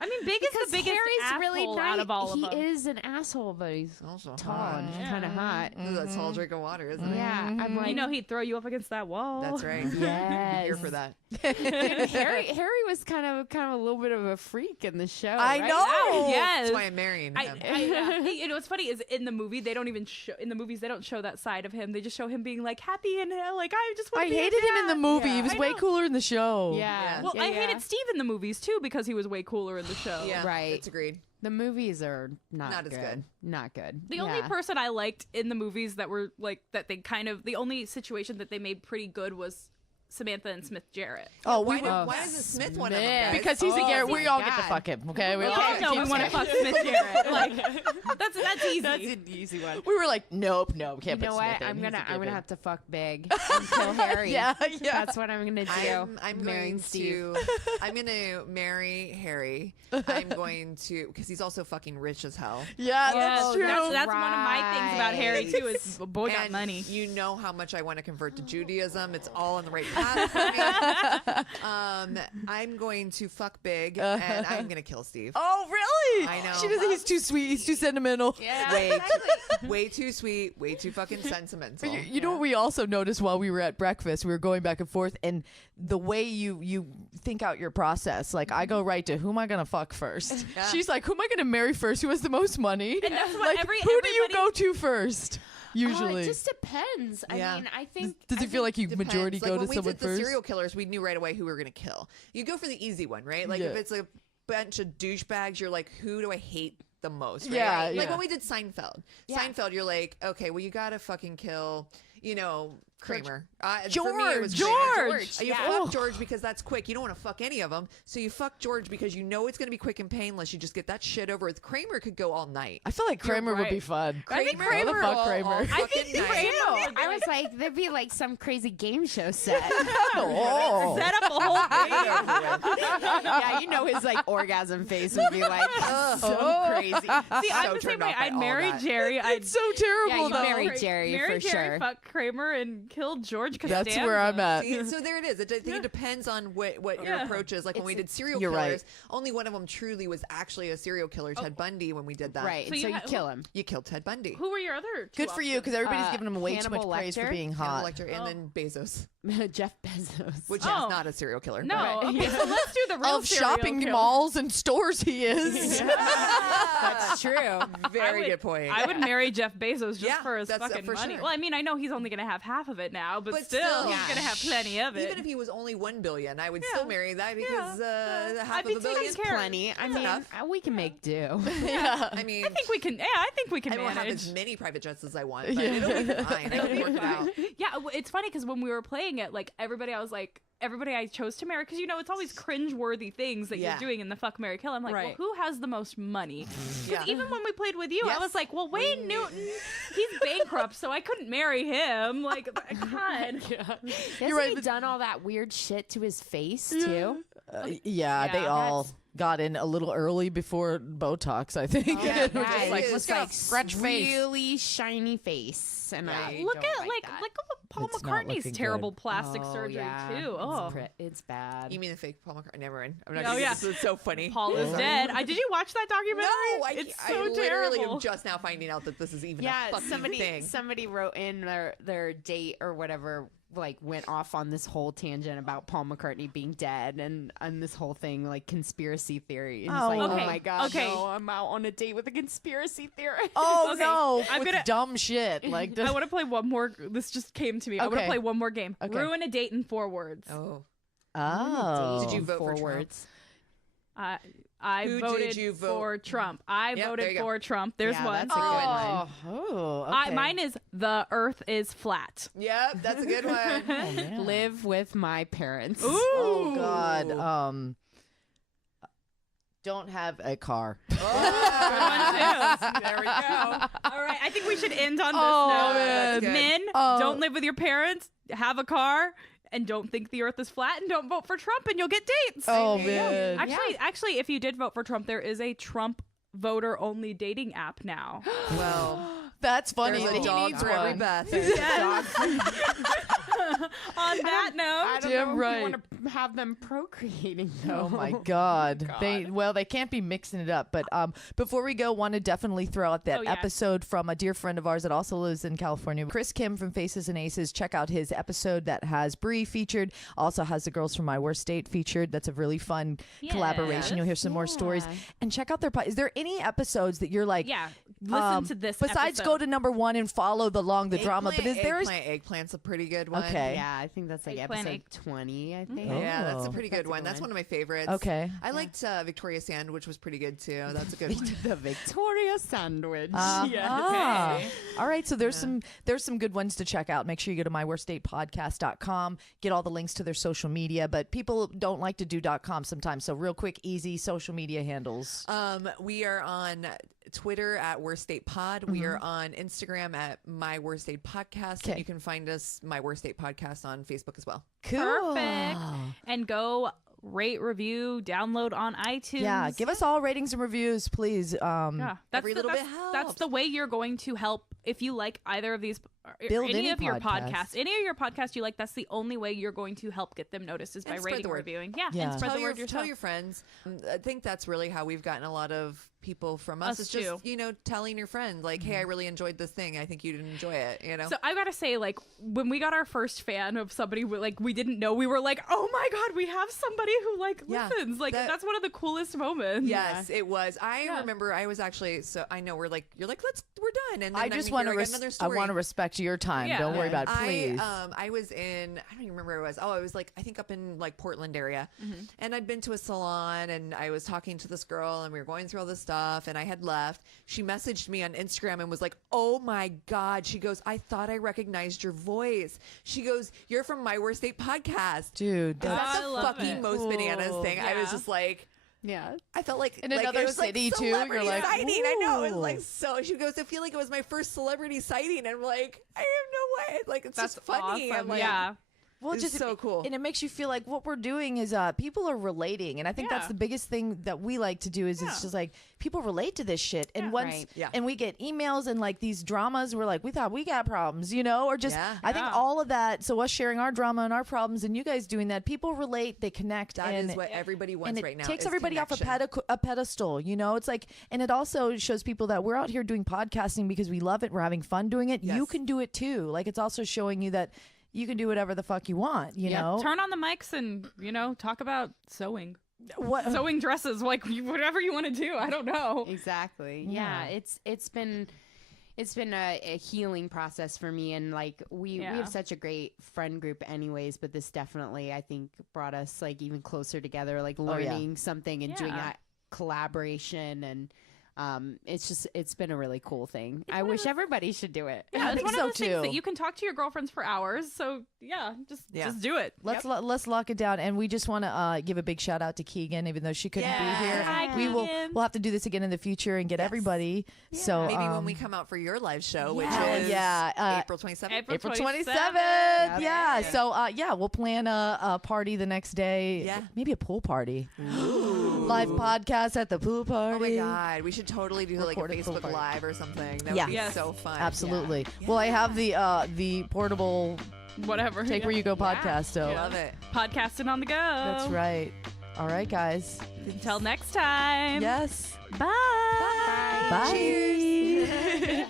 I mean, Big is Because the biggest Harry's really asshole nice. out of all of He them. is an asshole, but he's Also tall and kind of hot. That's a tall drink of water, isn't it? Yeah, I'm like, You know, he'd throw you up against that wall. That's right. yes. Here for that. Harry was kind of a little bit of a freak in the show. I right? know. Yes. That's why I'm marrying him. You know what's funny is in the movie they don't even show in the movies they don't show that side of him. They just show him being like happy and like I just want I to be a hated him in the dad. movie. Yeah. He was I way know. cooler in the show. Yeah. Well, yeah, I yeah. hated Steve in the movies too because he was way cooler in the show. Yeah, Right. It's agreed. The movies are not Not as good. Not good. The only person I liked in the movies that were like that they kind of the only situation that they made pretty good was Samantha and Smith Jarrett. Oh, Why, we why is it Smith one of them, guys? because he's a Garrett. Oh, We all get to God. fuck him. Okay, We all know we want to fuck Smith Jarrett. Like that's easy. That's an easy one. We were like, nope, You can't put know Smith what? in. I'm He's a gonna given. have to fuck Big and kill Harry. Yeah. That's what I'm gonna do. I'm marrying going Steve. I'm going to marry Harry. I'm going to because he's also fucking rich as hell. Yeah, Yes, that's true. That's one of my things about Harry too. Is boy got And money. you know how much I want to convert to Judaism. It's all on the right path for me. I'm going to fuck Big, and I'm going to kill Steve. Oh, really? I know. She doesn't. He's too sweet. He's too sentimental. Way too sweet, way too fucking sentimental. You know what we also noticed while we were at breakfast? We were going back and forth, and the way you think out your process. Like I go right to who am I gonna fuck first? Yeah. She's like, who am I gonna marry first? Who has the most money? And that's what like, every- who do you everybody- go to first? Usually, it just depends. Yeah. I mean, I think. does it feel like you Depends. majority Like go when to we someone did the first? serial killers, we knew right away who we were going to kill. You go for the easy one, right? Like Yeah. if it's a bunch of douchebags, you're like, who do I hate the most? Right? Yeah, Like yeah. when we did Seinfeld. Yeah. Seinfeld, you're like, okay, well, you got to fucking kill, Kramer. George. For me, it was George. You fuck George because that's quick. You don't want to fuck any of them, so you fuck George because you know it's going to be quick and painless. You just get that shit over with. Kramer could go all night. I feel like Kramer would be fun. I think Kramer What the fuck, Kramer? I think Kramer. I was like, there'd be like some crazy game show set. Oh. Set up a whole thing. Yeah, you know his like orgasm face would be like so crazy. See, I'm the same turned way. off by I'd all marry that. Jerry. It's so terrible, Yeah, you though. marry Jerry marry for Jerry, sure. fuck Kramer, and kill George Costanza. That's where I'm at. See, so there it is. I think it depends on what your approach is. Like when we did serial You're killers, right. only one of them truly was actually a serial killer, Ted Bundy. When we did that, Right, So and you so you ha- kill him. You killed Ted Bundy. Who were your other two Good for you, because everybody's giving him way too much Hannibal praise for Lecter. being Hannibal hot. Lecter, and then Bezos, Jeff Bezos. which Oh. is not a serial killer. No, but- okay, so let's do the real Of serial shopping killer. malls and stores, he is. That's true. Very good point. I would marry Jeff Bezos just Yeah, for his that's, fucking for money. sure. Well, I mean, I know he's only going to have half of it now, but, But still, still. he's going to have plenty of it. Even if he was only 1 billion, I would still marry that because half I'd be of a billion. taking care. Plenty. I mean, enough. we can make do. I mean, I think we can. Yeah, I think we can I won't have manage. as many private jets as I want, but it'll be fine. I can work it out. Yeah, it's funny because when we were playing it, like everybody I chose to marry, because it's always cringe-worthy things that Yeah. you're doing in the fuck, marry, kill. I'm like, Right. well, who has the most money? 'Cause Yeah. even when we played with you, I Yes. was like, well, Wayne Newton, he's bankrupt, so I couldn't marry him. Like, God. Hasn't right, he but- done all that weird shit to his face too? Yeah, they all got in a little early before Botox, I think. Yeah, It was right. just like, It's let's got go scratch face. Really shiny face, and I Look don't at like that. look at Paul It's not McCartney's looking terrible good. plastic Oh, surgery yeah. too. Oh, It's bad. You mean the fake Paul McCartney? Never mind. I'm not Oh, gonna yeah. This is so funny. Paul is dead. Did you watch that documentary? No, it's I so literally terrible. am just now finding out that this is even a Yeah, fucking thing. somebody wrote in their date or whatever, like went off on this whole tangent about Paul McCartney being dead and this whole thing, like conspiracy theory. And it's like, Okay, oh my god, okay. no, I'm out on a date with a conspiracy theorist. Oh Okay, no! I'm with gonna- dumb shit like. I want to play one more. This just came to me. I want to Okay. play one more game. Okay. Ruin a date in 4 words. Oh, Oh, Did you vote for Trump? Forwards. I Who did voted you vote? for Trump. I Yep, there voted you go. for Trump. There's Yeah, one. that's a good one. Oh, okay. Mine is the Earth is flat. yep, that's a good one. Oh, man. Live with my parents. Oh God. Don't have a car. Good one too. There we go. All right, I think we should end on this Oh, note. man. That's good. Men, Oh. don't live with your parents. Have a car. And don't think the Earth is flat, and don't vote for Trump, and you'll get dates. Oh There you go. man. Actually, if you did vote for Trump, there is a Trump voter-only dating app now. Well, That's funny. there's that a he dog needs for every one. Beth. On that note, I don't Damn know right. if you want to have them procreating though. Oh my God. They can't be mixing it up. But before we go, want to definitely throw out that Oh, yeah. episode from a dear friend of ours that also lives in California, Chris Kim from Faces and Aces. Check out his episode that has Bree featured, also has the girls from My Worst Date featured. That's a really fun collaboration. You'll hear some more stories. And check out their Is there any episodes that you're like, yeah, listen to this. besides episode. go to number one and follow the drama, but is there Eggplant's a pretty good one. Okay. Yeah, I think that's like Eggplant episode 20, I think. Yeah, that's a Oh. pretty That's good a one. good That's one. one of my favorites. Okay. I liked Victoria Sand, which was pretty good too. That's a good one. The Victoria sandwich. Ah. All right, so there's some good ones to check out. Make sure you go to myworstdatepodcast.com, get all the links to their social media, but people don't like to do .com sometimes. So real quick, easy social media handles. We are on Twitter at Worst Date Pod. We are on Instagram at My Worst Date Podcast. Okay. And you can find us My Worst Date Podcast on Facebook as well. Cool. Perfect. And go rate, review, download on iTunes. Yeah, give us all ratings and reviews, please. Yeah, Every little bit That's helps. the way you're going to help if you like either of these, or Build any any of your podcast. podcasts, any of your podcasts you like. That's the only way you're going to help get them noticed is by And spread rating the and word. reviewing. Yeah, Yeah. and spread Tell the word your, yourself. tell your friends. I think that's really how we've gotten a lot of people from us. Us It's just, too. telling your friend, like, hey, I really enjoyed this thing. I think you'd enjoy it, So I gotta say, like, when we got our first fan of somebody we didn't know, we were like, oh my god, we have somebody who Yeah, listens. Like that's one of the coolest moments. Yes, it was. I remember I was actually, so I know you're like, we're done. And then, I just want to. another I story. want to respect your time. Yeah. Don't worry about it, please. I was in, I don't even remember where I was. Oh, I was like, I think up in like Portland area. And I'd been to a salon and I was talking to this girl and we were going through all this stuff and I had left. She messaged me on Instagram and was like, oh my God. She goes, I thought I recognized your voice. She goes, you're from My Worst Date podcast. Dude, That's I the love fucking it. most bananas thing. I was Yeah. just like, Yeah. I felt like In like, another it was city, like too, you're celebrity like, sighting. I know it was ooh. like so. She goes, I feel like it was my first celebrity sighting, and I'm like, I have no way. Like it's That's just funny. awesome. I'm like, yeah. well, it's so cool. and it makes you feel like what we're doing is people are relating, and I think that's Yeah. the biggest thing that we like to do is Yeah. it's just like people relate to this shit, and Yeah. once Right. Yeah. and we get emails and like these dramas, we're like, we thought we got problems, or just Yeah. I think Yeah. all of that. So us sharing our drama and our problems, and you guys doing that, people relate, they connect, That and is what everybody wants and it right now. takes is everybody connection. off a pedestal, It's like, and it also shows people that we're out here doing podcasting because we love it. We're having fun doing it. You Yes. can do it too. Like it's also showing you that you can do whatever the fuck you want. You know, Turn on the mics and talk about sewing. what? Sewing dresses, like whatever you want to do. I don't know. Exactly. Yeah. Yeah. It's been a healing process for me, and like we Yeah. have such a great friend group anyways, but this definitely I think brought us like even closer together, like yeah. learning something and doing Yeah. that collaboration, and it's been a really cool thing. I wish everybody should do it. Yeah, I it's think one so, of those things too. that you can talk to your girlfriends for hours. So yeah, just do it. Let's lock it down, and we just want to give a big shout out to Keegan, even though she couldn't Yeah. be here. Hi, We'll Keegan. have to do this again in the future and get everybody. So Maybe when we come out for your live show, which hell is yeah, April 27th. April 27th. 27th. Yeah. Yeah. So we'll plan a party the next day. Yeah. Maybe a pool party. Live podcast at the pool party. Oh my God, we should totally do like a Recorded pool Facebook party. Live or something. That Yeah. would be Yes. so fun. Absolutely. Yeah. Well, I have the portable Whatever. take where you go podcast. So Yeah. Love it. Podcasting on the go. that's right. All right, guys. Until next time. Yes. Bye. Bye.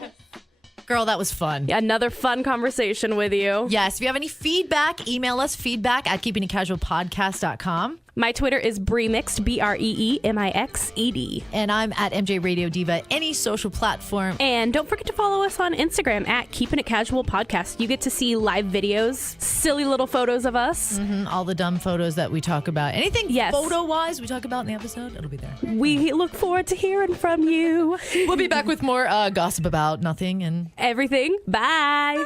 Girl, that was fun. Another fun conversation with you. Yes. If you have any feedback, email us feedback@keepingitcasualpodcast.com. My Twitter is Breemixed, BREEMIXED. And I'm at MJ Radio Diva, any social platform. And don't forget to follow us on Instagram at Keeping It Casual Podcast. You get to see live videos, silly little photos of us. All the dumb photos that we talk about. Anything Yes. photo-wise we talk about in the episode, it'll be there. We look forward to hearing from you. We'll be back with more gossip about nothing and Everything. Bye.